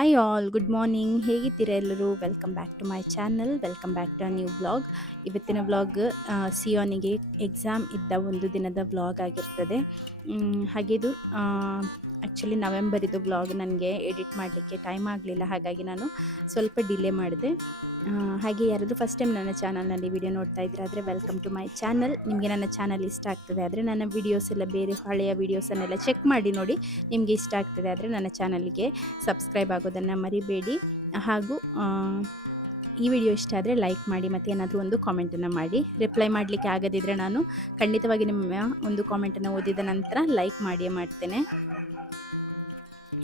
Hi all, good morning. ಹೇಗಿದ್ದೀರಾ ಎಲ್ಲರೂ? Welcome back to my channel, welcome back to a new vlog. ಇವತ್ತಿನ vlog ಸಿಯೋನಿಗೆ exam ಇದ್ದ ಒಂದು ದಿನದ ವ್ಲಾಗ್ ಆಗಿರ್ತದೆ. ಹಾಗೆ ಇದು ಆ್ಯಕ್ಚುಲಿ ನವೆಂಬರ್ ಇದು ವ್ಲಾಗ್ ನನಗೆ ಎಡಿಟ್ ಮಾಡಲಿಕ್ಕೆ ಟೈಮ್ ಆಗಲಿಲ್ಲ, ಹಾಗಾಗಿ ನಾನು ಸ್ವಲ್ಪ ಡಿಲೇ ಮಾಡಿದೆ. ಹಾಗೆ ಯಾರಾದರೂ ಫಸ್ಟ್ ಟೈಮ್ ನನ್ನ ಚಾನಲ್ನಲ್ಲಿ ವಿಡಿಯೋ ನೋಡ್ತಾ ಇದ್ರೆ ಆದರೆ ವೆಲ್ಕಮ್ ಟು ಮೈ ಚಾನಲ್. ನಿಮಗೆ ನನ್ನ ಚಾನಲ್ ಇಷ್ಟ ಆಗ್ತದೆ ಆದರೆ ನನ್ನ ವೀಡಿಯೋಸ್ ಎಲ್ಲ ಬೇರೆ ಹಳೆಯ ವೀಡಿಯೋಸನ್ನೆಲ್ಲ ಚೆಕ್ ಮಾಡಿ ನೋಡಿ. ನಿಮಗೆ ಇಷ್ಟ ಆಗ್ತದೆ ಆದರೆ ನನ್ನ ಚಾನಲ್ಗೆ ಸಬ್ಸ್ಕ್ರೈಬ್ ಆಗೋದನ್ನು ಮರಿಬೇಡಿ. ಹಾಗೂ ಈ ವಿಡಿಯೋ ಇಷ್ಟ ಆದರೆ ಲೈಕ್ ಮಾಡಿ ಮತ್ತು ಏನಾದರೂ ಒಂದು ಕಾಮೆಂಟನ್ನು ಮಾಡಿ. ರಿಪ್ಲೈ ಮಾಡಲಿಕ್ಕೆ ಆಗದಿದ್ದರೆ ನಾನು ಖಂಡಿತವಾಗಿ ನಿಮ್ಮ ಒಂದು ಕಾಮೆಂಟನ್ನು ಓದಿದ ನಂತರ ಲೈಕ್ ಮಾಡಿಯೇ ಮಾಡ್ತೇನೆ.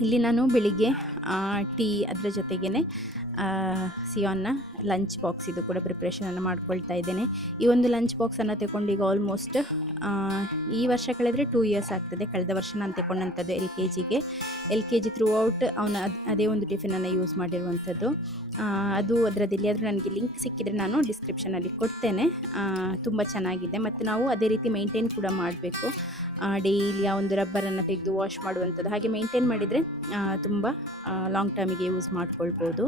ಇಲ್ಲಿ ನಾನು ಬೆಳಿಗ್ಗೆ ಟೀ ಅದರ ಜೊತೆಗೇ ಸಿಯೋನ್ನ ಲಂಚ್ ಬಾಕ್ಸ್ ಇದು ಕೂಡ ಪ್ರಿಪ್ರೇಷನನ್ನು ಮಾಡ್ಕೊಳ್ತಾ ಇದ್ದೇನೆ. ಈ ಒಂದು ಲಂಚ್ ಬಾಕ್ಸನ್ನು ತಗೊಂಡು ಈಗ ಆಲ್ಮೋಸ್ಟ್ ಈ ವರ್ಷ ಕಳೆದರೆ 2 ಇಯರ್ಸ್ ಆಗ್ತದೆ. ಕಳೆದ ವರ್ಷ ನಾನು ತಗೊಂಡಂಥದ್ದು L K G throughout ಅವನ ಅದೇ ಒಂದು ಟಿಫಿನನ್ನು ಯೂಸ್ ಮಾಡಿರುವಂಥದ್ದು. ಅದು ಅದರದ್ದು ಆದರೂ ನನಗೆ ಲಿಂಕ್ ಸಿಕ್ಕಿದರೆ ನಾನು ಡಿಸ್ಕ್ರಿಪ್ಷನಲ್ಲಿ ಕೊಡ್ತೇನೆ. ತುಂಬ ಚೆನ್ನಾಗಿದೆ ಮತ್ತು ನಾವು ಅದೇ ರೀತಿ ಮೇಂಟೈನ್ ಕೂಡ ಮಾಡಬೇಕು. ಡೈಲಿ ಆ ಒಂದು ರಬ್ಬರನ್ನು ತೆಗೆದು ವಾಶ್ ಮಾಡುವಂಥದ್ದು, ಹಾಗೆ ಮೇಂಟೈನ್ ಮಾಡಿದರೆ ತುಂಬ ಲಾಂಗ್ ಟರ್ಮಿಗೆ ಯೂಸ್ ಮಾಡ್ಕೊಳ್ಬೋದು.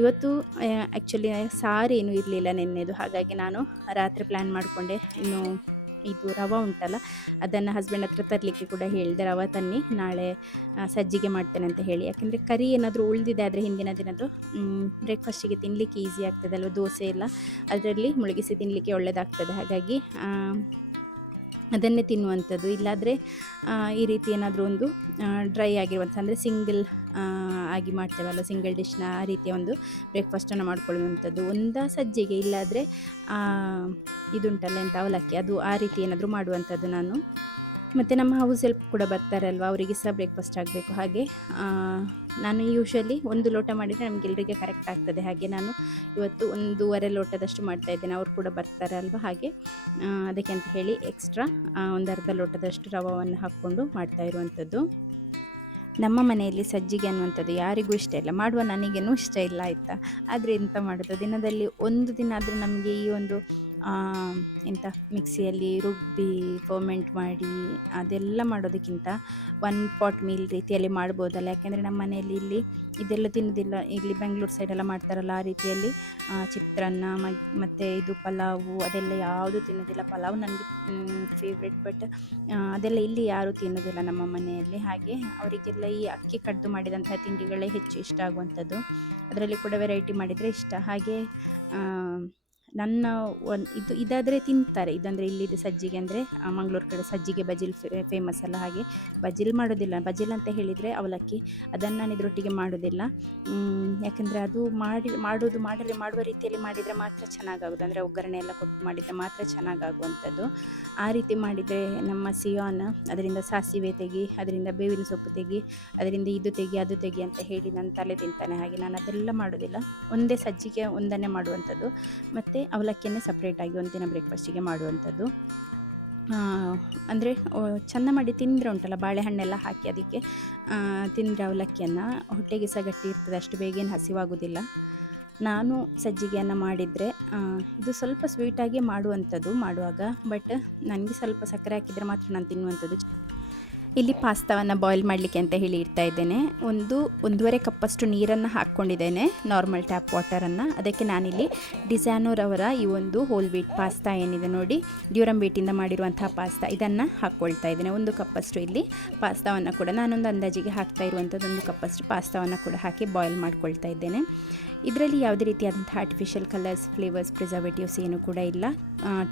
ಇವತ್ತು ಆ್ಯಕ್ಚುಲಿ ಸಾರು ಏನೂ ಇರಲಿಲ್ಲ ನೆನ್ನೆದು, ಹಾಗಾಗಿ ನಾನು ರಾತ್ರಿ ಪ್ಲ್ಯಾನ್ ಮಾಡಿಕೊಂಡೆ. ಇನ್ನು ಇದು ರವೆ ಉಂಟಲ್ಲ, ಅದನ್ನು ಹಸ್ಬೆಂಡ್ ಹತ್ರ ತರಲಿಕ್ಕೆ ಕೂಡ ಹೇಳಿದೆ. ರವೆ ತನ್ನಿ, ನಾಳೆ ಸಜ್ಜಿಗೆ ಮಾಡ್ತೇನೆ ಅಂತ ಹೇಳಿ. ಯಾಕೆಂದರೆ ಕರಿ ಏನಾದರೂ ಉಳಿದಿದೆ ಆದರೆ ಹಿಂದಿನ ದಿನದ್ದು ಬ್ರೇಕ್ಫಾಸ್ಟಿಗೆ ತಿನ್ನಲಿಕ್ಕೆ ಈಸಿ ಆಗ್ತದೆ ಅಲ್ವ, ದೋಸೆ ಎಲ್ಲ ಅದರಲ್ಲಿ ಮುಳುಗಿಸಿ ತಿನ್ನಲಿಕ್ಕೆ ಒಳ್ಳೆಯದಾಗ್ತದೆ. ಹಾಗಾಗಿ ಅದನ್ನೇ ತಿನ್ನುವಂಥದ್ದು. ಇಲ್ಲಾದರೆ ಈ ರೀತಿ ಏನಾದರೂ ಒಂದು ಡ್ರೈ ಆಗಿರುವಂಥ ಅಂದರೆ ಸಿಂಗಲ್ ಆಗಿ ಮಾಡ್ತೇವಲ್ಲ, ಸಿಂಗಲ್ ಡಿಶ್ನ ಆ ರೀತಿಯ ಒಂದು ಬ್ರೇಕ್ಫಾಸ್ಟನ್ನು ಮಾಡ್ಕೊಳ್ಳುವಂಥದ್ದು. ಒಂದ ಸಜ್ಜಿಗೆ ಇಲ್ಲಾದರೆ ಇದುಂಟಲ್ಲ ಎಂಥ ಅವಲಕ್ಕಿ, ಅದು ಆ ರೀತಿ ಏನಾದರೂ ಮಾಡುವಂಥದ್ದು ನಾನು. ಮತ್ತು ನಮ್ಮ ಹೌಸ್ ಹೆಲ್ಪ್ ಕೂಡ ಬರ್ತಾರೆ ಅಲ್ವಾ, ಅವರಿಗೆ ಸಹ ಬ್ರೇಕ್ಫಾಸ್ಟ್ ಆಗಬೇಕು. ಹಾಗೆ ನಾನು ಯೂಶ್ವಲಿ 1 ಲೋಟ ಮಾಡಿದರೆ ನಮಗೆಲ್ಲರಿಗೆ ಕರೆಕ್ಟ್ ಆಗ್ತದೆ. ಹಾಗೆ ನಾನು ಇವತ್ತು 1.5 ಲೋಟದಷ್ಟು ಮಾಡ್ತಾಯಿದ್ದೇನೆ. ಅವರು ಕೂಡ ಬರ್ತಾರೆ ಅಲ್ವಾ, ಹಾಗೆ ಅದಕ್ಕೆ ಅಂತ ಹೇಳಿ ಎಕ್ಸ್ಟ್ರಾ 1/2 ಲೋಟದಷ್ಟು ರವೆಯನ್ನು ಹಾಕ್ಕೊಂಡು ಮಾಡ್ತಾ ಇರುವಂಥದ್ದು. ನಮ್ಮ ಮನೆಯಲ್ಲಿ ಸಜ್ಜಿಗೆ ಅನ್ನುವಂಥದ್ದು ಯಾರಿಗೂ ಇಷ್ಟ ಇಲ್ಲ, ಮಾಡುವ ನನಗೇನೂ ಇಷ್ಟ ಇಲ್ಲ ಆಯಿತಾ. ಆದರೆ ಎಂತ ಮಾಡೋದು, ದಿನದಲ್ಲಿ ಒಂದು ದಿನ ಆದರೆ ನಮಗೆ ಈ ಒಂದು ಎಂಥ ಮಿಕ್ಸಿಯಲ್ಲಿ ರುಬ್ಬಿ ಫರ್ಮೆಂಟ್ ಮಾಡಿ ಅದೆಲ್ಲ ಮಾಡೋದಕ್ಕಿಂತ 1 ಪಾಟ್ ಮೀಲ್ ರೀತಿಯಲ್ಲಿ ಮಾಡ್ಬೋದಲ್ಲ. ಯಾಕೆಂದರೆ ನಮ್ಮ ಮನೆಯಲ್ಲಿ ಇಲ್ಲಿ ಇದೆಲ್ಲ ತಿನ್ನೋದಿಲ್ಲ. ಇಲ್ಲಿ ಬೆಂಗಳೂರು ಸೈಡೆಲ್ಲ ಮಾಡ್ತಾರಲ್ಲ ಆ ರೀತಿಯಲ್ಲಿ ಚಿತ್ರಾನ್ನ ಮತ್ತು ಇದು ಪಲಾವು ಅದೆಲ್ಲ ಯಾವುದು ತಿನ್ನೋದಿಲ್ಲ. ಪಲಾವ್ ನನಗೆ ಫೇವ್ರೆಟ್, ಬಟ್ ಅದೆಲ್ಲ ಇಲ್ಲಿ ಯಾರೂ ತಿನ್ನೋದಿಲ್ಲ ನಮ್ಮ ಮನೆಯಲ್ಲಿ. ಹಾಗೆ ಅವರಿಗೆಲ್ಲ ಈ ಅಕ್ಕಿ ಕಡ್ದು ಮಾಡಿದಂತಹ ತಿಂಡಿಗಳೇ ಹೆಚ್ಚು ಇಷ್ಟ ಆಗುವಂಥದ್ದು. ಅದರಲ್ಲಿ ಕೂಡ ವೆರೈಟಿ ಮಾಡಿದರೆ ಇಷ್ಟ. ಹಾಗೆ ನನ್ನ ಇದಾದರೆ ತಿಂತಾರೆ. ಇದಂದರೆ ಇಲ್ಲಿದ್ದು ಸಜ್ಜಿಗೆ ಅಂದರೆ ಮಂಗಳೂರು ಕಡೆ ಸಜ್ಜಿಗೆ ಬಜಿಲ್ ಫೇಮಸ್ ಅಲ್ಲ. ಹಾಗೆ ಬಜಿಲ್ ಮಾಡೋದಿಲ್ಲ, ಬಜಿಲ್ ಅಂತ ಹೇಳಿದರೆ ಅವಲಕ್ಕಿ, ಅದನ್ನು ನಾನು ಇದರೊಟ್ಟಿಗೆ ಮಾಡೋದಿಲ್ಲ. ಯಾಕೆಂದರೆ ಅದು ಮಾಡುವ ರೀತಿಯಲ್ಲಿ ಮಾಡಿದರೆ ಮಾತ್ರ ಚೆನ್ನಾಗಾಗೋದು, ಅಂದರೆ ಒಗ್ಗರಣೆ ಎಲ್ಲ ಕೊಟ್ಟು ಮಾಡಿದರೆ ಮಾತ್ರ ಚೆನ್ನಾಗಾಗುವಂಥದ್ದು. ಆ ರೀತಿ ಮಾಡಿದರೆ ನಮ್ಮ ಸಿಯೋನ ಅದರಿಂದ ಸಾಸಿವೆ ತೆಗಿ, ಅದರಿಂದ ಬೇವಿನ ಸೊಪ್ಪು ತೆಗಿ, ಅದರಿಂದ ಇದು ತೆಗಿ ಅದು ತೆಗಿ ಅಂತ ಹೇಳಿ ನನ್ನ ತಲೆ ತಿಂತಾನೆ. ಹಾಗೆ ನಾನು ಅದೆಲ್ಲ ಮಾಡೋದಿಲ್ಲ. ಒಂದೇ ಸಜ್ಜಿಗೆ ಒಂದನ್ನೇ ಮಾಡುವಂಥದ್ದು, ಮತ್ತು ಅವಲಕ್ಕಿಯನ್ನೇ ಸಪ್ರೇಟಾಗಿ ಒಂದಿನ ಬ್ರೇಕ್ಫಾಸ್ಟಿಗೆ ಮಾಡುವಂಥದ್ದು. ಅಂದರೆ ಚೆಂದ ಮಾಡಿ ತಿಂದರೆ ಉಂಟಲ್ಲ, ಬಾಳೆಹಣ್ಣೆಲ್ಲ ಹಾಕಿ ಅದಕ್ಕೆ ತಿಂದರೆ ಅವಲಕ್ಕಿಯನ್ನು ಹೊಟ್ಟೆಗೆ ಸಹ ಗಟ್ಟಿ ಇರ್ತದೆ, ಅಷ್ಟು ಬೇಗೇನು ಹಸಿವಾಗೋದಿಲ್ಲ. ನಾನು ಸಜ್ಜಿಗೆಯನ್ನು ಮಾಡಿದರೆ ಇದು ಸ್ವಲ್ಪ ಸ್ವೀಟಾಗಿ ಮಾಡುವಂಥದ್ದು ಮಾಡುವಾಗ, ಬಟ್ ನನಗೆ ಸ್ವಲ್ಪ ಸಕ್ಕರೆ ಹಾಕಿದರೆ ಮಾತ್ರ ನಾನು ತಿನ್ನುವಂಥದ್ದು. ಇಲ್ಲಿ ಪಾಸ್ತಾವನ್ನು ಬಾಯ್ಲ್ ಮಾಡಲಿಕ್ಕೆ ಅಂತ ಹೇಳಿ ಇಡ್ತಾ ಇದ್ದೇನೆ. 1.5 ಕಪ್ಪಷ್ಟು ನೀರನ್ನು ಹಾಕ್ಕೊಂಡಿದ್ದೇನೆ, ನಾರ್ಮಲ್ ಟ್ಯಾಪ್ ವಾಟರನ್ನು. ಅದಕ್ಕೆ ನಾನಿಲ್ಲಿ ಡಿಸ್ಯಾನೋರವರ ಈ ಒಂದು ಹೋಲ್ ವೀಟ್ ಪಾಸ್ತಾ ಏನಿದೆ ನೋಡಿ, ಡ್ಯೂರಮ್ ವೀಟಿಂದ ಮಾಡಿರುವಂತಹ ಪಾಸ್ತಾ, ಇದನ್ನು ಹಾಕ್ಕೊಳ್ತಾ ಇದ್ದೇನೆ. 1 ಕಪ್ಪಷ್ಟು ಇಲ್ಲಿ ಪಾಸ್ತಾವನ್ನು ಕೂಡ ನಾನೊಂದು ಅಂದಾಜಿಗೆ ಹಾಕ್ತಾ ಇರುವಂಥದ್ದು. 1 ಕಪ್ಪಷ್ಟು ಪಾಸ್ತಾವನ್ನು ಕೂಡ ಹಾಕಿ ಬಾಯ್ಲ್ ಮಾಡ್ಕೊಳ್ತಾ ಇದ್ದೇನೆ. ಇದರಲ್ಲಿ ಯಾವುದೇ ರೀತಿಯಾದಂಥ ಆರ್ಟಿಫಿಷಿಯಲ್ ಕಲರ್ಸ್, ಫ್ಲೇವರ್ಸ್, ಪ್ರಿಸರ್ವೇಟಿವ್ಸ್ ಏನೂ ಕೂಡ ಇಲ್ಲ.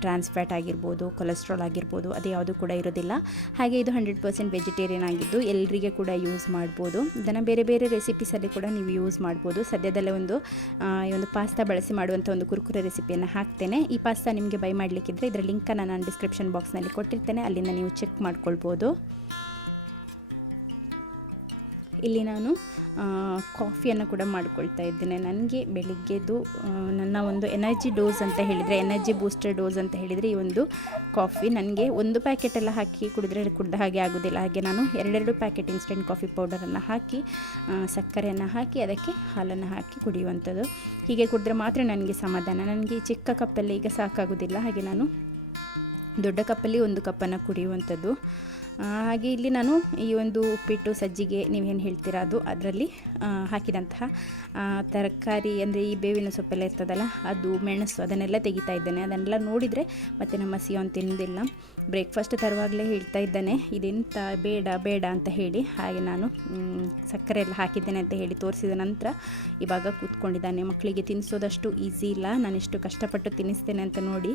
ಟ್ರಾನ್ಸ್ ಫ್ಯಾಟ್ ಆಗಿರ್ಬೋದು, ಕೊಲೆಸ್ಟ್ರಾಲ್ ಆಗಿರ್ಬೋದು, ಅದು ಯಾವುದೂ ಕೂಡ ಇರೋದಿಲ್ಲ. ಹಾಗೆ ಇದು 100% ವೆಜಿಟೇರಿಯನ್ ಆಗಿದ್ದು ಎಲ್ಲರಿಗೆ ಕೂಡ ಯೂಸ್ ಮಾಡ್ಬೋದು. ಇದನ್ನು ಬೇರೆ ಬೇರೆ ರೆಸಿಪೀಸಲ್ಲಿ ಕೂಡ ನೀವು ಯೂಸ್ ಮಾಡ್ಬೋದು. ಸದ್ಯದಲ್ಲೇ ಈ ಒಂದು ಪಾಸ್ತಾ ಬಳಸಿ ಮಾಡುವಂಥ ಒಂದು ಕುರ್ಕುರೆ ರೆಸಿಪಿಯನ್ನು ಹಾಕ್ತೇನೆ. ಈ ಪಾಸ್ತಾ ನಿಮಗೆ ಬೈ ಮಾಡಲಿಕ್ಕಿದ್ರೆ ಇದರ ಲಿಂಕನ್ನು ನಾನು ಡಿಸ್ಕ್ರಿಪ್ಷನ್ ಬಾಕ್ಸ್ನಲ್ಲಿ ಕೊಟ್ಟಿರ್ತೇನೆ, ಅಲ್ಲಿಂದ ನೀವು ಚೆಕ್ ಮಾಡ್ಕೊಳ್ಬೋದು. ಇಲ್ಲಿ ನಾನು ಕಾಫಿಯನ್ನು ಕೂಡ ಮಾಡ್ಕೊಳ್ತಾ ಇದ್ದೇನೆ. ನನಗೆ ಬೆಳಿಗ್ಗೆದು ನನ್ನ ಒಂದು ಎನರ್ಜಿ ಡೋಸ್ ಅಂತ ಹೇಳಿದರೆ, ಎನರ್ಜಿ ಬೂಸ್ಟರ್ ಡೋಸ್ ಅಂತ ಹೇಳಿದರೆ ಈ ಒಂದು ಕಾಫಿ. ನನಗೆ 1 ಪ್ಯಾಕೆಟೆಲ್ಲ ಹಾಕಿ ಕುಡಿದ ಹಾಗೆ ಆಗೋದಿಲ್ಲ. ಹಾಗೆ ನಾನು 2 ಪ್ಯಾಕೆಟ್ ಇನ್ಸ್ಟೆಂಟ್ ಕಾಫಿ ಪೌಡರನ್ನು ಹಾಕಿ ಸಕ್ಕರೆಯನ್ನು ಹಾಕಿ ಅದಕ್ಕೆ ಹಾಲನ್ನು ಹಾಕಿ ಕುಡಿಯುವಂಥದ್ದು. ಹೀಗೆ ಕುಡಿದ್ರೆ ಮಾತ್ರ ನನಗೆ ಸಮಾಧಾನ. ನನಗೆ ಚಿಕ್ಕ ಕಪ್ಪಲ್ಲಿ ಈಗ ಸಾಕಾಗೋದಿಲ್ಲ. ಹಾಗೆ ನಾನು ದೊಡ್ಡ ಕಪ್ಪಲ್ಲಿ 1 ಕಪ್ಪನ್ನು ಕುಡಿಯುವಂಥದ್ದು. ಹಾಗೆ ಇಲ್ಲಿ ನಾನು ಈ ಒಂದು ಉಪ್ಪಿಟ್ಟು ಸಜ್ಜಿಗೆ ನೀವೇನು ಹೇಳ್ತೀರಾ ಅದು ಅದರಲ್ಲಿ ಹಾಕಿದಂತಹ ತರಕಾರಿ ಅಂದರೆ ಈ ಬೇವಿನ ಸೊಪ್ಪೆಲ್ಲ ಇರ್ತದಲ್ಲ ಅದು ಮೆಣಸು ಅದನ್ನೆಲ್ಲ ತೆಗಿತಾ ಇದ್ದೇನೆ. ಅದನ್ನೆಲ್ಲ ನೋಡಿದರೆ ಮತ್ತು ನಮ್ಮ ಸಿಯೋನ್ ತಿನ್ನೋದಿಲ್ಲ. ಬ್ರೇಕ್ಫಾಸ್ಟ್ ತರುವಾಗಲೇ ಹೇಳ್ತಾ ಇದ್ದಾನೆ ಇದೆಂತ ಬೇಡ ಬೇಡ ಅಂತ ಹೇಳಿ. ಹಾಗೆ ನಾನು ಸಕ್ಕರೆ ಎಲ್ಲ ಹಾಕಿದ್ದೇನೆ ಅಂತ ಹೇಳಿ ತೋರಿಸಿದ ನಂತರ ಇವಾಗ ಕೂತ್ಕೊಂಡಿದ್ದಾನೆ. ಮಕ್ಕಳಿಗೆ ತಿನ್ನಿಸೋದಷ್ಟು ಈಸಿ ಇಲ್ಲ, ನಾನೆಷ್ಟು ಕಷ್ಟಪಟ್ಟು ತಿನ್ನಿಸ್ತೇನೆ ಅಂತ ನೋಡಿ.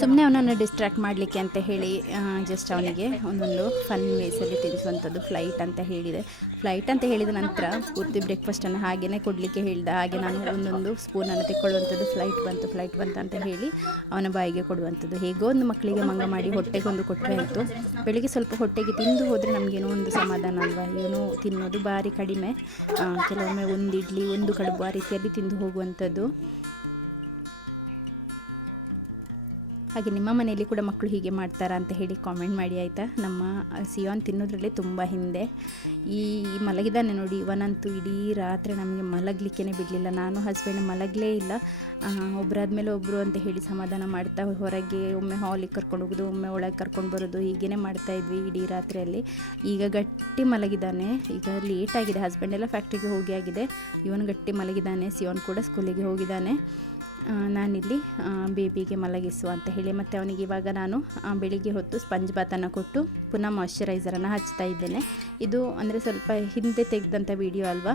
ಸುಮ್ಮನೆ ಅವನನ್ನು ಡಿಸ್ಟ್ರ್ಯಾಕ್ಟ್ ಮಾಡಲಿಕ್ಕೆ ಅಂತ ಹೇಳಿ ಜಸ್ಟ್ ಅವನಿಗೆ ಒಂದೊಂದು ಫನ್ ವೇಸಲ್ಲಿ ತಿನ್ನಿಸುವಂಥದ್ದು. ಫ್ಲೈಟ್ ಅಂತ ಹೇಳಿದ ನಂತರ ಪೂರ್ತಿ ಬ್ರೇಕ್ಫಾಸ್ಟನ್ನು ಹಾಗೆಯೇ ಕೊಡಲಿಕ್ಕೆ ಹೇಳಿದ. ಹಾಗೆ ನಾನು ಒಂದೊಂದು ಸ್ಪೂನನ್ನು ತೆಕ್ಕೊಳ್ಳುವಂಥದ್ದು. ಫ್ಲೈಟ್ ಬಂತು ಅಂತ ಹೇಳಿ ಅವನ ಬಾಯಿಗೆ ಕೊಡುವಂಥದ್ದು. ಹೇಗೋ ಒಂದು ಮಕ್ಕಳಿಗೆ ಮಂಗ ಮಾಡಿ ಹೊಟ್ಟೆಗೊಂದು ಕೊಟ್ಟರೆ ಆಯಿತು. ಬೆಳಿಗ್ಗೆ ಸ್ವಲ್ಪ ಹೊಟ್ಟೆಗೆ ತಿಂದು ಹೋದರೆ ನಮಗೇನೋ ಒಂದು ಸಮಾಧಾನ ಅಲ್ವಾ. ಏನೋ ತಿನ್ನೋದು ಭಾರಿ ಕಡಿಮೆ, ಕೆಲವೊಮ್ಮೆ ಒಂದು ಇಡ್ಲಿ ಒಂದು ಕಡುಬು ಆ ರೀತಿಯಲ್ಲಿ ತಿಂದು ಹೋಗುವಂಥದ್ದು. ಹಾಗೆ ನಿಮ್ಮ ಮನೆಯಲ್ಲಿ ಕೂಡ ಮಕ್ಕಳು ಹೀಗೆ ಮಾಡ್ತಾರಾ ಅಂತ ಹೇಳಿ ಕಾಮೆಂಟ್ ಮಾಡಿ ಆಯಿತಾ. ನಮ್ಮ ಸಿಯೋನ್ ತಿನ್ನೋದ್ರಲ್ಲಿ ತುಂಬ ಹಿಂದೆ. ಈ ಮಲಗಿದಾನೆ ನೋಡಿ, ಇವನಂತೂ ಇಡೀ ರಾತ್ರಿ ನಮಗೆ ಮಲಗಲಿಕ್ಕೇ ಬಿಡಲಿಲ್ಲ. ನಾನು ಹಸ್ಬೆಂಡ್ ಮಲಗಲೇ ಇಲ್ಲ. ಒಬ್ಬರಾದ್ಮೇಲೆ ಒಬ್ಬರು ಅಂತ ಹೇಳಿ ಸಮಾಧಾನ ಮಾಡ್ತಾ ಹೊರಗೆ ಒಮ್ಮೆ ಹಾಲಿಗೆ ಕರ್ಕೊಂಡು ಹೋಗೋದು, ಒಮ್ಮೆ ಒಳಗೆ ಕರ್ಕೊಂಡು ಬರೋದು, ಹೀಗೇ ಮಾಡ್ತಾಯಿದ್ವಿ ಇಡೀ ರಾತ್ರಿಯಲ್ಲಿ. ಈಗ ಗಟ್ಟಿ ಮಲಗಿದ್ದಾನೆ. ಈಗ ಲೇಟಾಗಿದೆ, ಹಸ್ಬೆಂಡ್ ಎಲ್ಲ ಫ್ಯಾಕ್ಟ್ರಿಗೆ ಹೋಗಿ ಆಗಿದೆ. ಇವನು ಗಟ್ಟಿ ಮಲಗಿದ್ದಾನೆ. ಸಿಯೋನ್ ಕೂಡ ಸ್ಕೂಲಿಗೆ ಹೋಗಿದ್ದಾನೆ. ನಾನಿಲ್ಲಿ ಬೇಬಿಗೆ ಮಲಗಿಸುವ ಅಂತ ಹೇಳಿ ಮತ್ತು ಅವನಿಗೆ ಇವಾಗ ನಾನು ಬೆಳಿಗ್ಗೆ ಹೊತ್ತು ಸ್ಪಂಜ್ ಬಾತನ್ನು ಕೊಟ್ಟು ಪುನಃ ಮಾಯ್ಶ್ಚರೈಸರನ್ನು ಹಚ್ತಾ ಇದ್ದೇನೆ. ಇದು ಅಂದರೆ ಸ್ವಲ್ಪ ಹಿಂದೆ ತೆಗೆದಂಥ ವಿಡಿಯೋ ಅಲ್ವಾ,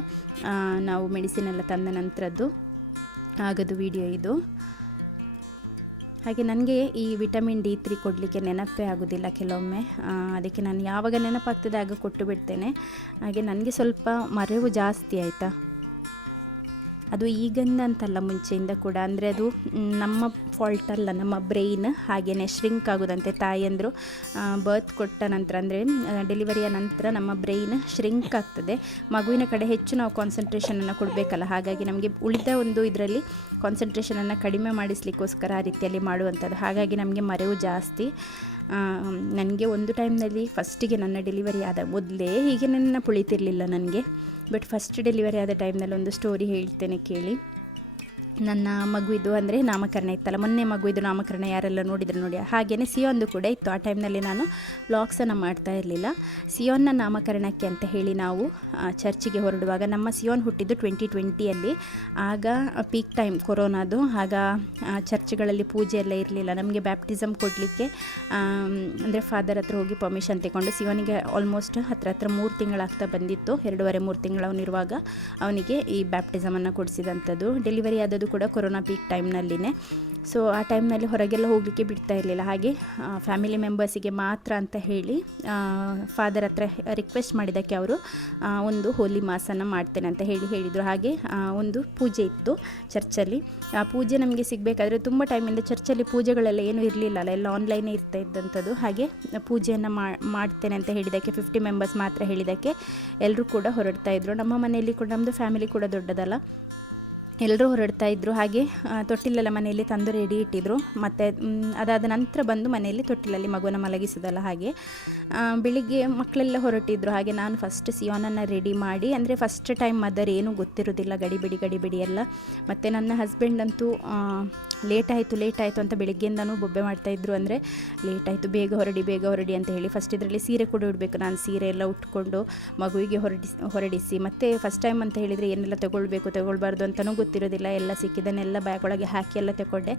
ನಾವು ಮೆಡಿಸಿನ್ ಎಲ್ಲ ತಂದ ನಂತರದ್ದು ಆಗದು ವಿಡಿಯೋ ಇದು. ಹಾಗೆ ನನಗೆ ಈ ವಿಟಮಿನ್ D3 ಕೊಡಲಿಕ್ಕೆ ನೆನಪೇ ಆಗೋದಿಲ್ಲ ಕೆಲವೊಮ್ಮೆ. ಅದಕ್ಕೆ ನಾನು ಯಾವಾಗ ನೆನಪಾಗ್ತದೆ ಆಗ ಕೊಟ್ಟು ಬಿಡ್ತೇನೆ. ಹಾಗೆ ನನಗೆ ಸ್ವಲ್ಪ ಮರೆವು ಜಾಸ್ತಿ ಆಯಿತಾ. ಅದು ಈಗಿಂದ ಅಂತಲ್ಲ, ಮುಂಚೆಯಿಂದ ಕೂಡ. ಅಂದರೆ ಅದು ನಮ್ಮ ಫಾಲ್ಟ್ ಅಲ್ಲ, ನಮ್ಮ ಬ್ರೈನ್ ಹಾಗೆಯೇ ಶ್ರಿಂಕ್ ಆಗೋದಂತೆ. ತಾಯಿಯಂದರು ಬರ್ತ್ ಕೊಟ್ಟ ನಂತರ ಅಂದರೆ ಡೆಲಿವರಿಯ ನಂತರ ನಮ್ಮ ಬ್ರೈನ್ ಶ್ರಿಂಕ್ ಆಗ್ತದೆ. ಮಗುವಿನ ಕಡೆ ಹೆಚ್ಚು ನಾವು ಕಾನ್ಸಂಟ್ರೇಷನನ್ನು ಕೊಡಬೇಕಲ್ಲ, ಹಾಗಾಗಿ ನಮಗೆ ಉಳಿದ ಒಂದು ಇದರಲ್ಲಿ ಕಾನ್ಸಂಟ್ರೇಷನನ್ನು ಕಡಿಮೆ ಮಾಡಿಸ್ಲಿಕ್ಕೋಸ್ಕರ ಆ ರೀತಿಯಲ್ಲಿ ಮಾಡುವಂಥದ್ದು. ಹಾಗಾಗಿ ನಮಗೆ ಮರೆವು ಜಾಸ್ತಿ. ನನಗೆ ಒಂದು ಟೈಮ್ನಲ್ಲಿ ಫಸ್ಟಿಗೆ ನನ್ನ ಡೆಲಿವರಿ ಆದ ಮೊದಲೇ ಹೀಗೆ ನನ್ನ ಪುಳಿತಿರಲಿಲ್ಲ ನನಗೆ. ಬಟ್ ಫಸ್ಟ್ ಡೆಲಿವರಿ ಆದ ಟೈಮ್ನಲ್ಲಿ ಒಂದು ಸ್ಟೋರಿ ಹೇಳ್ತೇನೆ ಕೇಳಿ. ನನ್ನ ಮಗುವಿದು ಅಂದರೆ ನಾಮಕರಣ ಇತ್ತಲ್ಲ, ಮೊನ್ನೆ ಮಗುವಿದು ನಾಮಕರಣ ಯಾರೆಲ್ಲ ನೋಡಿದ್ರು ನೋಡಿ. ಹಾಗೆಯೇ ಸಿಯೋನ್ದು ಕೂಡ ಇತ್ತು. ಆ ಟೈಮ್ನಲ್ಲಿ ನಾನು ವ್ಲಾಗ್ಸನ್ನು ಮಾಡ್ತಾ ಇರಲಿಲ್ಲ. ಸಿಯೋನ್ನ ನಾಮಕರಣಕ್ಕೆ ಅಂತ ಹೇಳಿ ನಾವು ಚರ್ಚಿಗೆ ಹೊರಡುವಾಗ, ನಮ್ಮ ಸಿಯೋನ್ ಹುಟ್ಟಿದ್ದು 2020ಯಲ್ಲಿ. ಆಗ ಪೀಕ್ ಟೈಮ್ ಕೊರೋನಾದು. ಆಗ ಚರ್ಚ್ಗಳಲ್ಲಿ ಪೂಜೆ ಎಲ್ಲ ಇರಲಿಲ್ಲ. ನಮಗೆ ಬ್ಯಾಪ್ಟಿಸಮ್ ಕೊಡಲಿಕ್ಕೆ ಅಂದರೆ ಫಾದರ್ ಹತ್ರ ಹೋಗಿ ಪರ್ಮಿಷನ್ ತಗೊಂಡು, ಸಿಯೋನಿಗೆ ಆಲ್ಮೋಸ್ಟ್ ಹತ್ರ 3 ತಿಂಗಳಾಗ್ತಾ ಬಂದಿತ್ತು. 2.5-3 ತಿಂಗಳು ಅವನಿರುವಾಗ ಅವನಿಗೆ ಈ ಬ್ಯಾಪ್ಟಿಸಮನ್ನು ಕೊಡಿಸಿದಂಥದ್ದು. ಡೆಲಿವರಿ ಆದದ್ದು ಕೂಡ ಕೊರೋನಾ ಪೀಕ್ ಟೈಮ್ನಲ್ಲಿನೇ. ಸೊ ಆ ಟೈಮ್ನಲ್ಲಿ ಹೊರಗೆಲ್ಲ ಹೋಗಲಿಕ್ಕೆ ಬಿಡ್ತಾ ಇರಲಿಲ್ಲ. ಹಾಗೆ ಫ್ಯಾಮಿಲಿ ಮೆಂಬರ್ಸಿಗೆ ಮಾತ್ರ ಅಂತ ಹೇಳಿ ಫಾದರ್ ಹತ್ರ ರಿಕ್ವೆಸ್ಟ್ ಮಾಡಿದ್ದಕ್ಕೆ ಅವರು ಒಂದು ಹೋಲಿ ಮಾಸನ್ನು ಮಾಡ್ತೇನೆ ಅಂತ ಹೇಳಿದರು. ಹಾಗೆ ಒಂದು ಪೂಜೆ ಇತ್ತು ಚರ್ಚಲ್ಲಿ. ಆ ಪೂಜೆ ನಮಗೆ ಸಿಗಬೇಕಾದ್ರೆ ತುಂಬ ಟೈಮಿಂದ ಚರ್ಚಲ್ಲಿ ಪೂಜೆಗಳೆಲ್ಲ ಏನೂ ಇರಲಿಲ್ಲ, ಎಲ್ಲ ಆನ್ಲೈನೇ ಇರ್ತಾ ಇದ್ದಂಥದ್ದು. ಹಾಗೆ ಪೂಜೆಯನ್ನು ಮಾಡ್ತೇನೆ ಅಂತ ಹೇಳಿದ್ದಕ್ಕೆ 50 ಮೆಂಬರ್ಸ್ ಮಾತ್ರ ಹೇಳಿದ್ದಕ್ಕೆ ಎಲ್ಲರೂ ಕೂಡ ಹೊರಡ್ತಾ ಇದ್ದರು. ನಮ್ಮ ಮನೆಯಲ್ಲಿ ಕೂಡ, ನಮ್ಮದು ಫ್ಯಾಮಿಲಿ ಕೂಡ ದೊಡ್ಡದಲ್ಲ, ಎಲ್ಲರೂ ಹೊರಡ್ತಾ ಇದ್ದರು. ಹಾಗೆ ತೊಟ್ಟಿಲೆಲ್ಲ ಮನೆಯಲ್ಲಿ ತಂದು ರೆಡಿ ಇಟ್ಟಿದ್ರು. ಮತ್ತು ಅದಾದ ನಂತರ ಬಂದು ಮನೆಯಲ್ಲಿ ತೊಟ್ಟಿಲಲ್ಲಿ ಮಗುವನ್ನು ಮಲಗಿಸೋದಲ್ಲ. ಹಾಗೆ ಬೆಳಿಗ್ಗೆ ಮಕ್ಕಳೆಲ್ಲ ಹೊರಟಿದ್ರು. ಹಾಗೆ ನಾನು ಫಸ್ಟ್ ಸಿಯೋನನ್ನು ರೆಡಿ ಮಾಡಿ, ಅಂದರೆ ಫಸ್ಟ್ ಟೈಮ್ ಮದರ್ ಏನೂ ಗೊತ್ತಿರೋದಿಲ್ಲ, ಗಡಿಬಿಡಿ ಎಲ್ಲ. ಮತ್ತು ನನ್ನ ಹಸ್ಬೆಂಡ್ ಅಂತೂ ಲೇಟ್ ಆಯಿತು ಅಂತ ಬೆಳಿಗ್ಗೆಯಿಂದನೂ ಬೊಬ್ಬೆ ಮಾಡ್ತಾಯಿದ್ರು. ಅಂದರೆ ಲೇಟಾಯಿತು, ಬೇಗ ಹೊರಡಿ ಅಂತ ಹೇಳಿ. ಫಸ್ಟ್ ಇದರಲ್ಲಿ ಸೀರೆ ಕೂಡ ಉಡಬೇಕು. ನಾನು ಸೀರೆ ಎಲ್ಲ ಉಟ್ಕೊಂಡು ಮಗುವಿಗೆ ಹೊರಡಿಸಿ ಮತ್ತು ಫಸ್ಟ್ ಟೈಮ್ ಅಂತ ಹೇಳಿದರೆ ಏನೆಲ್ಲ ತಗೊಳ್ಬಾರ್ದು ಅಂತಲೂ ಗೊತ್ತಿರೋದಿಲ್ಲ. ಎಲ್ಲ ಸಿಕ್ಕಿದ್ದನ್ನೆಲ್ಲ ಬ್ಯಾಗ್ ಒಳಗೆ ಹಾಕಿ ಎಲ್ಲ ತಗೊಂಡೆ.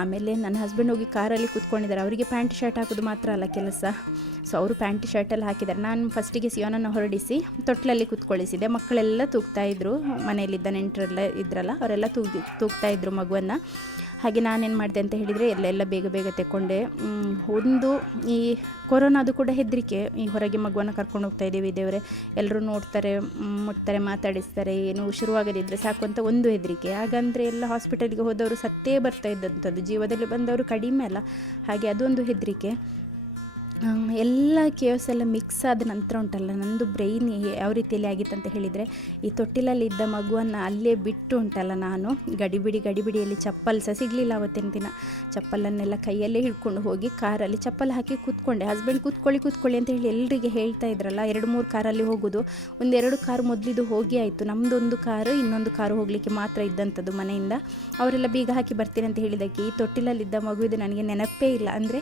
ಆಮೇಲೆ ನನ್ನ ಹಸ್ಬೆಂಡ್ ಹೋಗಿ ಕಾರಲ್ಲಿ ಕೂತ್ಕೊಂಡಿದ್ದಾರೆ. ಅವರಿಗೆ ಪ್ಯಾಂಟ್ ಶರ್ಟ್ ಹಾಕೋದು ಮಾತ್ರ ಅಲ್ಲ ಕೆಲಸ, ಸೊ ಅವರು ಪ್ಯಾಂಟ್ ಶರ್ಟೆಲ್ಲ ಹಾಕಿದ್ದಾರೆ. ನಾನು ಫಸ್ಟಿಗೆ ಸಿಯೋನನ್ನು ಹೊರಡಿಸಿ ತೊಟ್ಲಲ್ಲಿ ಕೂತ್ಕೊಳ್ಳಿಸಿದೆ. ಮಕ್ಕಳೆಲ್ಲ ತೂಗ್ತಾಯಿದ್ರು, ಮನೆಯಲ್ಲಿದ್ದ ನೆಂಟರೆಲ್ಲ ಇದ್ರಲ್ಲ ಅವರೆಲ್ಲ ತೂಗ್ತಾಯಿದ್ರು ಮಗುವನ್ನು. ಹಾಗೆ ನಾನೇನು ಮಾಡಿದೆ ಅಂತ ಹೇಳಿದರೆ ಎಲ್ಲ ಬೇಗ ಬೇಗ ತೆಕ್ಕೊಂಡೆ. ಒಂದು ಈ ಕೊರೋನಾದು ಕೂಡ ಹೆದರಿಕೆ, ಈ ಹೊರಗೆ ಮಗುವನ್ನು ಕರ್ಕೊಂಡು ಹೋಗ್ತಾ ಇದ್ದೀವಿ ದೇವರೇ, ಎಲ್ಲರೂ ನೋಡ್ತಾರೆ, ಮುಟ್ತಾರೆ, ಮಾತಾಡಿಸ್ತಾರೆ, ಏನು ಶುರುವಾಗದಿದ್ದರೆ ಸಾಕು ಅಂತ ಒಂದು ಹೆದರಿಕೆ. ಹಾಗಂದರೆ ಎಲ್ಲ ಹಾಸ್ಪಿಟಲ್ಗೆ ಹೋದವರು ಸತ್ತೇ ಬರ್ತಾ ಇದ್ದಂಥದ್ದು, ಜೀವದಲ್ಲಿ ಬಂದವರು ಕಡಿಮೆ ಅಲ್ಲ, ಹಾಗೆ ಅದೊಂದು ಹೆದರಿಕೆ. ಎಲ್ಲ ಕೇವ್ಸ್ ಎಲ್ಲ ಮಿಕ್ಸ್ ಆದ ನಂತರ ಉಂಟಲ್ಲ, ನಂದು ಬ್ರೈನ್ ಯಾವ ರೀತಿಯಲ್ಲಿ ಆಗಿತ್ತು ಅಂತ ಹೇಳಿದರೆ, ಈ ತೊಟ್ಟಿಲಲ್ಲಿದ್ದ ಮಗುವನ್ನು ಅಲ್ಲೇ ಬಿಟ್ಟು ಉಂಟಲ್ಲ, ನಾನು ಗಡಿಬಿಡಿಯಲ್ಲಿ ಚಪ್ಪಲ್ ಸಹ ಸಿಗಲಿಲ್ಲ ಅವತ್ತಿನ ದಿನ. ಚಪ್ಪಲನ್ನೆಲ್ಲ ಕೈಯಲ್ಲೇ ಹಿಡ್ಕೊಂಡು ಹೋಗಿ ಕಾರಲ್ಲಿ ಚಪ್ಪಲ್ ಹಾಕಿ ಕೂತ್ಕೊಂಡೆ. ಹಸ್ಬೆಂಡ್ ಕೂತ್ಕೊಳ್ಳಿ ಅಂತ ಹೇಳಿ ಎಲ್ಲರಿಗೆ ಹೇಳ್ತಾ ಇದ್ರಲ್ಲ, 2-3 ಕಾರಲ್ಲಿ ಹೋಗೋದು. 1-2 ಕಾರು ಮೊದಲಿದು ಹೋಗಿ ಆಯಿತು, ನಮ್ಮದೊಂದು ಕಾರು, ಇನ್ನೊಂದು ಕಾರು ಹೋಗಲಿಕ್ಕೆ ಮಾತ್ರ ಇದ್ದಂಥದ್ದು ಮನೆಯಿಂದ. ಅವರೆಲ್ಲ ಬೀಗ ಹಾಕಿ ಬರ್ತೀನಿ ಅಂತ ಹೇಳಿದ್ದಕ್ಕೆ ಈ ತೊಟ್ಟಿಲಲ್ಲಿದ್ದ ಮಗುವಿದು ನನಗೆ ನೆನಪೇ ಇಲ್ಲ. ಅಂದರೆ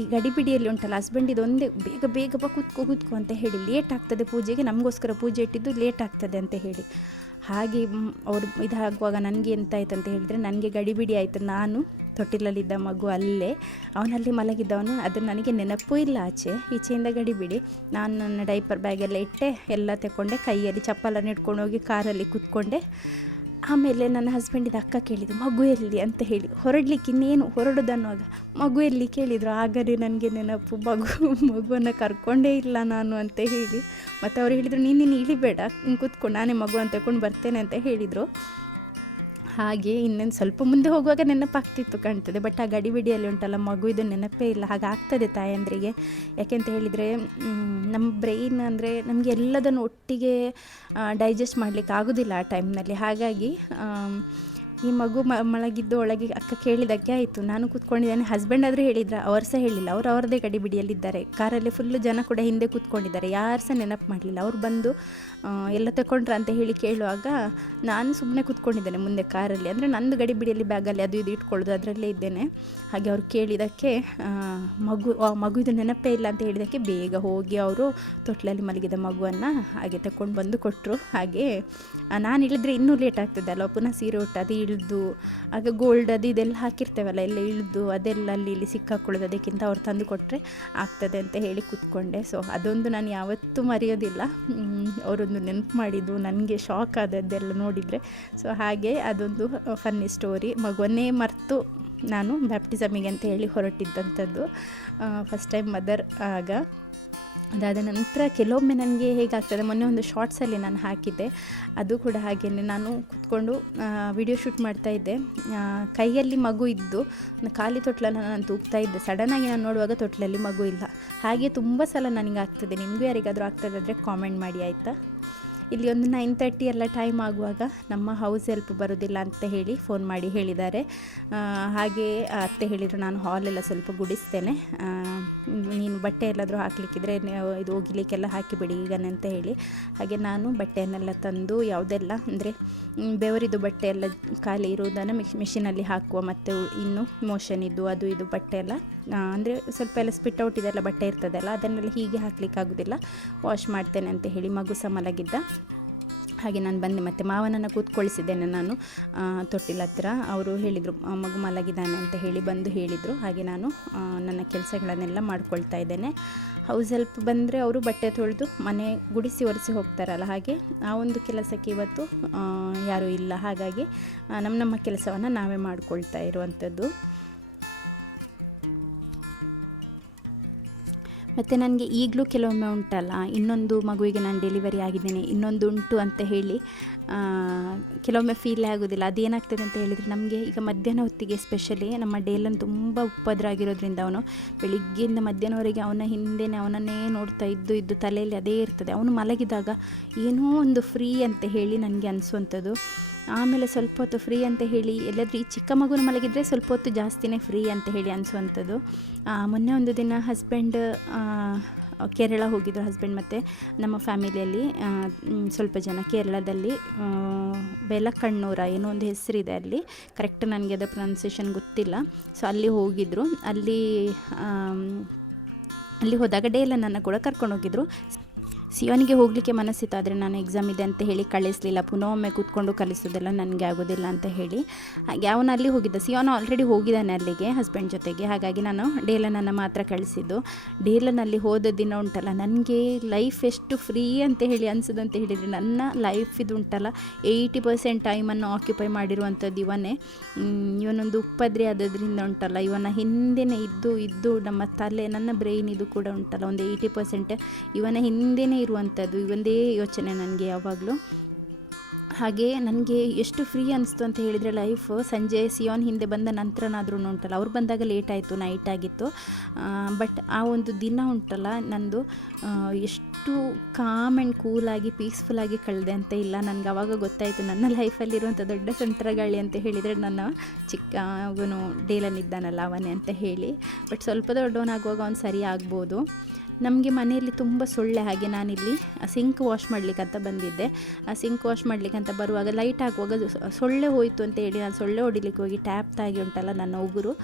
ಈ ಗಡಿಬಿಡಿಯಲ್ಲಿ ಉಂಟಲ್ಲ, ಹಸ್ಬೆಂಡ್ ಇದೊಂದೇ ಬೇಗ ಬಾ ಕೂತ್ಕೋ ಅಂತ ಹೇಳಿ, ಲೇಟ್ ಆಗ್ತದೆ ಪೂಜೆಗೆ, ನಮಗೋಸ್ಕರ ಪೂಜೆ ಇಟ್ಟಿದ್ದು ಲೇಟ್ ಆಗ್ತದೆ ಅಂತ ಹೇಳಿ. ಹಾಗೆ ಅವರು ಇದಾಗುವಾಗ ನನಗೆ ಎಂತಾಯ್ತು ಅಂತ ಹೇಳಿದರೆ, ನನಗೆ ಗಡಿಬಿಡಿ ಆಯಿತು. ನಾನು ತೊಟ್ಟಿಲಲ್ಲಿದ್ದ ಮಗು ಅಲ್ಲೇ, ಅವನಲ್ಲಿ ಮಲಗಿದ್ದವನು, ಅದು ನನಗೆ ನೆನಪೂ ಇಲ್ಲ. ಈಚೆಯಿಂದ ಗಡಿಬಿಡಿ. ನಾನು ನನ್ನ ಡೈಪರ್ ಬ್ಯಾಗೆಲ್ಲ ಇಟ್ಟೆ, ಎಲ್ಲ ತಗೊಂಡೆ, ಕೈಯಲ್ಲಿ ಚಪ್ಪಲನ್ನು ಇಟ್ಕೊಂಡು ಹೋಗಿ ಕಾರಲ್ಲಿ ಕೂತ್ಕೊಂಡೆ. ಆಮೇಲೆ ನನ್ನ ಹಸ್ಬೆಂಡಿದ ಅಕ್ಕ ಕೇಳಿದ್ರು, ಮಗು ಎಲ್ಲಿ ಅಂತ ಹೇಳಿ. ಹೊರಡಲಿಕ್ಕೆ ಇನ್ನೇನು ಹೊರಡೋದನ್ನುವಾಗ ಮಗು ಎಲ್ಲಿ ಕೇಳಿದರು. ಆಗಲೇ ನನಗೆ ನೆನಪು, ಮಗುವನ್ನು ಕರ್ಕೊಂಡೇ ಇಲ್ಲ ನಾನು ಅಂತ ಹೇಳಿ. ಮತ್ತು ಅವ್ರು ಹೇಳಿದರು, ನೀನು ಇಳಿಬೇಡ, ಕೂತ್ಕೊಂಡು ನಾನೇ ಮಗುವನ್ನು ತಗೊಂಡು ಬರ್ತೇನೆ ಅಂತ ಹೇಳಿದರು. ಹಾಗೆ ಇನ್ನೊಂದು ಸ್ವಲ್ಪ ಮುಂದೆ ಹೋಗುವಾಗ ನೆನಪಾಗ್ತಿತ್ತು ಕಾಣ್ತದೆ, ಬಟ್ ಆ ಗಡಿಬಿಡಿಯಲ್ಲಿ ಉಂಟಲ್ಲ ಮಗು, ಇದು ನೆನಪೇ ಇಲ್ಲ. ಹಾಗಾಗ್ತದೆ ತಾಯಂದ್ರಿಗೆ. ಯಾಕೆಂತ ಹೇಳಿದರೆ ನಮ್ಮ ಬ್ರೈನ್ ಅಂದರೆ ನಮಗೆ ಎಲ್ಲದನ್ನು ಒಟ್ಟಿಗೆ ಡೈಜೆಸ್ಟ್ ಮಾಡಲಿಕ್ಕೆ ಆಗೋದಿಲ್ಲ ಆ ಟೈಮ್ನಲ್ಲಿ. ಹಾಗಾಗಿ ಈ ಮಗು ಮಲಗಿದ್ದು ಒಳಗೆ ಅಕ್ಕ ಕೇಳಿದ್ದಕ್ಕೆ ಆಯಿತು, ನಾನು ಕೂತ್ಕೊಂಡಿದ್ದೇನೆ. ಹಸ್ಬೆಂಡ್ ಆದರೂ ಹೇಳಿದ್ರ, ಅವರು ಸಹ ಹೇಳಿಲ್ಲ, ಅವರು ಅವರದೇ ಗಡಿಬಿಡಿಯಲ್ಲಿದ್ದಾರೆ. ಕಾರಲ್ಲಿ ಫುಲ್ಲು ಜನ ಕೂಡ ಹಿಂದೆ ಕೂತ್ಕೊಂಡಿದ್ದಾರೆ, ಯಾರು ಸಹ ನೆನಪು ಮಾಡಲಿಲ್ಲ. ಅವ್ರು ಬಂದು ಎಲ್ಲ ತಗೊಂಡ್ರ ಅಂತ ಹೇಳಿ ಕೇಳುವಾಗ ನಾನು ಸುಮ್ಮನೆ ಕೂತ್ಕೊಂಡಿದ್ದೇನೆ ಮುಂದೆ ಕಾರಲ್ಲಿ. ಅಂದರೆ ನಂದು ಗಡಿಬಿಡಿಯಲ್ಲಿ ಬ್ಯಾಗಲ್ಲಿ ಅದು ಇದು ಇಟ್ಕೊಳ್ಳೋದು, ಅದರಲ್ಲೇ ಇದ್ದೇನೆ. ಹಾಗೆ ಅವ್ರು ಕೇಳಿದ್ದಕ್ಕೆ ಮಗುವಿದು ನೆನಪೇ ಇಲ್ಲ ಅಂತ ಹೇಳಿದ್ದಕ್ಕೆ ಬೇಗ ಹೋಗಿ ಅವರು ತೊಟ್ಲಲ್ಲಿ ಮಲಗಿದ ಮಗುವನ್ನು ಹಾಗೆ ತಗೊಂಡು ಬಂದು ಕೊಟ್ಟರು. ಹಾಗೆ ನಾನು ಇಳಿದ್ರೆ ಇನ್ನೂ ಲೇಟ್ ಆಗ್ತದೆ ಅಲ್ವ, ಪುನಃ ಸೀರೆ ಉಟ್ಟು ಅದು ಇಳಿದು, ಆಗ ಗೋಲ್ಡ್ ಅದು ಇದೆಲ್ಲ ಹಾಕಿರ್ತೇವಲ್ಲ, ಎಲ್ಲ ಇಳಿದು ಅದೆಲ್ಲ ಅಲ್ಲಿ ಸಿಕ್ಕಾಕೊಳ್ಳೋದು, ಅದಕ್ಕಿಂತ ಅವ್ರು ತಂದು ಕೊಟ್ಟರೆ ಆಗ್ತದೆ ಅಂತ ಹೇಳಿ ಕೂತ್ಕೊಂಡೆ. ಸೊ ಅದೊಂದು ನಾನು ಯಾವತ್ತೂ ಮರೆಯೋದಿಲ್ಲ. ಅವರೊಂದು ನೆನಪು ಮಾಡಿದ್ದು ನನಗೆ ಶಾಕ್ ಆದದ್ದೆಲ್ಲ ನೋಡಿದರೆ. ಸೊ ಹಾಗೆ ಅದೊಂದು ಫನ್ನಿ ಸ್ಟೋರಿ. ಮಗುವನ್ನೇ ಮರೆತು ನಾನು ಬ್ಯಾಪ್ಟಿಸಮಿಗೆ ಅಂತ ಹೇಳಿ ಹೊರಟಿದ್ದಂಥದ್ದು, ಫಸ್ಟ್ ಟೈಮ್ ಮದರ್ ಆಗ. ಅದಾದ ನಂತರ ಕೆಲವೊಮ್ಮೆ ನನಗೆ ಹೇಗಾಗ್ತದೆ, ಮೊನ್ನೆ ಒಂದು ಶಾರ್ಟ್ಸಲ್ಲಿ ನಾನು ಹಾಕಿದ್ದೆ, ಅದು ಕೂಡ ಹಾಗೆಯೇ. ನಾನು ಕೂತ್ಕೊಂಡು ವಿಡಿಯೋ ಶೂಟ್ ಮಾಡ್ತಾಯಿದ್ದೆ, ಕೈಯಲ್ಲಿ ಮಗು ಇದ್ದು ಖಾಲಿ ತೊಟ್ಲನ್ನು ನಾನು ತೂಗ್ತಾ ಇದ್ದೆ. ಸಡನ್ನಾಗಿ ನಾನು ನೋಡುವಾಗ ತೊಟ್ಲಲ್ಲಿ ಮಗು ಇಲ್ಲ. ಹಾಗೆ ತುಂಬ ಸಲ ನನಗೆ ಆಗ್ತದೆ. ನಿಮಗೂ ಯಾರಿಗಾದರೂ ಆಗ್ತದಾದರೆ ಕಾಮೆಂಟ್ ಮಾಡಿ ಆಯಿತಾ. ಇಲ್ಲಿ ಒಂದು 9:30 ಎಲ್ಲ ಟೈಮ್ ಆಗುವಾಗ ನಮ್ಮ ಹೌಸ್ ಹೆಲ್ಪ್ ಬರೋದಿಲ್ಲ ಅಂತ ಹೇಳಿ ಫೋನ್ ಮಾಡಿ ಹೇಳಿದ್ದಾರೆ. ಹಾಗೆ ಅತ್ತೆ ಹೇಳಿದರು, ನಾನು ಹಾಲೆಲ್ಲ ಸ್ವಲ್ಪ ಗುಡಿಸ್ತೇನೆ, ನೀನು ಬಟ್ಟೆ ಎಲ್ಲಾದರೂ ಹಾಕಲಿಕ್ಕಿದ್ರೆ ಇದು ಒಗಿಲಿಕ್ಕೆಲ್ಲ ಹಾಕಿಬಿಡಿ ಈಗನೇ ಅಂತ ಹೇಳಿ. ಹಾಗೆ ನಾನು ಬಟ್ಟೆಯನ್ನೆಲ್ಲ ತಂದು, ಯಾವುದೆಲ್ಲ ಅಂದರೆ ಬೆವರಿದು ಬಟ್ಟೆ ಎಲ್ಲ ಖಾಲಿ ಇರುವುದನ್ನು ಮಿಷಿನಲ್ಲಿ ಹಾಕುವ, ಮತ್ತು ಇನ್ನು ಮೋಷನ್ ಇದ್ದು ಅದು ಇದು ಬಟ್ಟೆ ಎಲ್ಲ ಅಂದರೆ ಸ್ವಲ್ಪ ಎಲ್ಲ ಸ್ಪಿಟ್ ಔಟ್ ಇದೆಲ್ಲ ಬಟ್ಟೆ ಇರ್ತದಲ್ಲ, ಅದನ್ನೆಲ್ಲ ಹೀಗೆ ಹಾಕಲಿಕ್ಕಾಗೋದಿಲ್ಲ, ವಾಶ್ ಮಾಡ್ತೇನೆ ಅಂತ ಹೇಳಿ ಮಗು ಸಹ ಮಲಗಿದ್ದ. ಹಾಗೆ ನಾನು ಬಂದೆ, ಮತ್ತು ಮಾವನನ್ನು ಕೂತ್ಕೊಳಿಸಿದ್ದೇನೆ ನಾನು ತೊಟ್ಟಿಲ ಹತ್ರ. ಅವರು ಹೇಳಿದರು ಮಗು ಮಲಗಿದ್ದಾನೆ ಅಂತ ಹೇಳಿ ಬಂದು ಹೇಳಿದರು. ಹಾಗೆ ನಾನು ನನ್ನ ಕೆಲಸಗಳನ್ನೆಲ್ಲ ಮಾಡ್ಕೊಳ್ತಾ ಇದ್ದೇನೆ. ಹೌಸ್ ಹೆಲ್ಪ್ ಬಂದರೆ ಅವರು ಬಟ್ಟೆ ತೊಳೆದು ಮನೆ ಗುಡಿಸಿ ಒರೆಸಿ ಹೋಗ್ತಾರಲ್ಲ, ಹಾಗೆ ಆ ಒಂದು ಕೆಲಸಕ್ಕೆ ಇವತ್ತು ಯಾರೂ ಇಲ್ಲ. ಹಾಗಾಗಿ ನಮ್ಮ ಕೆಲಸವನ್ನು ನಾವೇ ಮಾಡ್ಕೊಳ್ತಾ ಇರುವಂಥದ್ದು. ಮತ್ತು ನನಗೆ ಈಗಲೂ ಕೆಲವೊಮ್ಮೆ ಉಂಟಲ್ಲ, ಇನ್ನೊಂದು ಮಗುವಿಗೆ ನಾನು ಡೆಲಿವರಿ ಆಗಿದ್ದೇನೆ, ಇನ್ನೊಂದು ಉಂಟು ಅಂತ ಹೇಳಿ ಕೆಲವೊಮ್ಮೆ ಫೀಲ್ ಆಗೋದಿಲ್ಲ. ಅದೇನಾಗ್ತದೆ ಅಂತ ಹೇಳಿದರೆ, ನಮಗೆ ಈಗ ಮಧ್ಯಾಹ್ನ ಹೊತ್ತಿಗೆ ಎಸ್ಪೆಷಲಿ ನಮ್ಮ ಡೇಲನ್ನು ತುಂಬ ಉಪದ್ರ ಆಗಿರೋದ್ರಿಂದ, ಅವನು ಬೆಳಿಗ್ಗೆಯಿಂದ ಮಧ್ಯಾಹ್ನವರೆಗೆ ಅವನನ್ನೇ ನೋಡ್ತಾ ಇದ್ದು ತಲೆಯಲ್ಲಿ ಅದೇ ಇರ್ತದೆ. ಅವನು ಮಲಗಿದಾಗ ಏನೋ ಒಂದು ಫ್ರೀ ಅಂತ ಹೇಳಿ ನನಗೆ ಅನಿಸುವಂಥದ್ದು. ಆಮೇಲೆ ಸ್ವಲ್ಪ ಹೊತ್ತು ಫ್ರೀ ಅಂತ ಹೇಳಿ ಎಲ್ಲಾದರೂ ಈ ಚಿಕ್ಕ ಮಗುನ ಮಲಗಿದರೆ ಸ್ವಲ್ಪ ಹೊತ್ತು ಜಾಸ್ತಿನೇ ಫ್ರೀ ಅಂತ ಹೇಳಿ ಅನಿಸುವಂಥದ್ದು. ಮೊನ್ನೆ ಒಂದು ದಿನ ಹಸ್ಬೆಂಡ್ ಕೇರಳ ಹೋಗಿದ್ರು, ಹಸ್ಬೆಂಡ್ ಮತ್ತು ನಮ್ಮ ಫ್ಯಾಮಿಲಿಯಲ್ಲಿ ಸ್ವಲ್ಪ ಜನ ಕೇರಳದಲ್ಲಿ ಬೆಲಕಣ್ಣೂರ ಏನೋ ಒಂದು ಹೆಸರಿದೆ ಅಲ್ಲಿ, ಕರೆಕ್ಟ್ ನನಗೆ ಅದರ ಪ್ರೊನೌನ್ಸಿಯೇಷನ್ ಗೊತ್ತಿಲ್ಲ. ಸೊ ಅಲ್ಲಿ ಹೋಗಿದ್ದರು. ಅಲ್ಲಿ ಹೋದಾಗ ಡೇಲನನ್ನು ಕೂಡ ಕರ್ಕೊಂಡು ಹೋಗಿದ್ರು. ಸಿಯೋನಿಗೆ ಹೋಗಲಿಕ್ಕೆ ಮನಸ್ಸಿತ್ತು, ಆದರೆ ನಾನು ಎಕ್ಸಾಮ್ ಇದೆ ಅಂತ ಹೇಳಿ ಕಳಿಸಲಿಲ್ಲ. ಪುನಃ ಒಮ್ಮೆ ಕೂತ್ಕೊಂಡು ಕಲಿಸೋದೆಲ್ಲ ನನಗೆ ಆಗೋದಿಲ್ಲ ಅಂತ ಹೇಳಿ ಹಾಗೆ ಅವನು ಅಲ್ಲಿ ಹೋಗಿದ್ದ. ಸಿಯೋನು ಆಲ್ರೆಡಿ ಹೋಗಿದ್ದಾನೆ ಅಲ್ಲಿಗೆ ಹಸ್ಬೆಂಡ್ ಜೊತೆಗೆ, ಹಾಗಾಗಿ ನಾನು ಡೇಲನನ್ನು ಮಾತ್ರ ಕಳಿಸಿದ್ದು. ಡೇಲನಲ್ಲಿ ಹೋದ ದಿನ ಉಂಟಲ್ಲ, ನನಗೆ ಲೈಫ್ ಎಷ್ಟು ಫ್ರೀ ಅಂತ ಹೇಳಿ ಅನಿಸೋದು ಅಂತ ಹೇಳಿದರೆ, ನನ್ನ ಲೈಫ್ ಇದು ಉಂಟಲ್ಲ 80% ಟೈಮನ್ನು ಆಕ್ಯುಪೈ ಮಾಡಿರುವಂಥದ್ದು ಇವನೊಂದು ಉಪದ್ರಿ ಆದದ್ರಿಂದ ಉಂಟಲ್ಲ, ಇವನ ಹಿಂದೆನೇ ಇದ್ದು ನಮ್ಮ ತಲೆ, ನನ್ನ ಬ್ರೈನ್ ಇದು ಕೂಡ ಉಂಟಲ್ಲ ಒಂದು 80% ಇವನ ಹಿಂದೆನೇ ಇರುವಂಥದ್ದು. ಇವೊಂದೇ ಯೋಚನೆ ನನಗೆ ಯಾವಾಗಲೂ. ಹಾಗೆ ನನಗೆ ಎಷ್ಟು ಫ್ರೀ ಅನಿಸ್ತು ಅಂತ ಹೇಳಿದರೆ ಲೈಫ್, ಸಂಜೆ ಸಿಯೋನ್ ಹಿಂದೆ ಬಂದ ನಂತರನಾದ್ರೂ ಉಂಟಲ್ಲ, ಅವ್ರು ಬಂದಾಗ ಲೇಟ್ ಆಯಿತು, ನೈಟ್ ಆಗಿತ್ತು. ಬಟ್ ಆ ಒಂದು ದಿನ ಉಂಟಲ್ಲ ನಂದು ಎಷ್ಟು ಕಾಮ್ ಆ್ಯಂಡ್ ಕೂಲಾಗಿ ಪೀಸ್ಫುಲ್ಲಾಗಿ ಕಳೆದೆ ಅಂತ ಇಲ್ಲ. ನನಗೆ ಆವಾಗ ಗೊತ್ತಾಯಿತು ನನ್ನ ಲೈಫಲ್ಲಿರುವಂಥ ದೊಡ್ಡ ಸಂತರಗಾಳಿ ಅಂತ ಹೇಳಿದರೆ ನನ್ನ ಚಿಕ್ಕ ಅವನು ಡೇಲನ್ ಇದ್ದಾನಲ್ಲ ಅವನೇ ಅಂತ ಹೇಳಿ. ಬಟ್ ಸ್ವಲ್ಪ ದೊಡ್ಡವನಾಗುವಾಗ ಅವನು ಸರಿ ಆಗ್ಬೋದು. ನಮಗೆ ಮನೆಯಲ್ಲಿ ತುಂಬ ಸೊಳ್ಳೆ, ಹಾಗೆ ನಾನಿಲ್ಲಿ ಸಿಂಕ್ ವಾಶ್ ಮಾಡಲಿಕ್ಕಂತ ಬಂದಿದ್ದೆ. ಆ ಸಿಂಕ್ ವಾಶ್ ಮಾಡಲಿಕ್ಕಂತ ಬರುವಾಗ ಲೈಟ್ ಹಾಕುವಾಗ ಸೊಳ್ಳೆ ಹೋಯಿತು ಅಂತ ಹೇಳಿ ನಾನು ಸೊಳ್ಳೆ ಹೊಡಿಲಿಕ್ಕೆ ಹೋಗಿ ಟ್ಯಾಪ್ ತಾಗಿ ಉಂಟಲ್ಲ ನನ್ನ ಉಗುರು,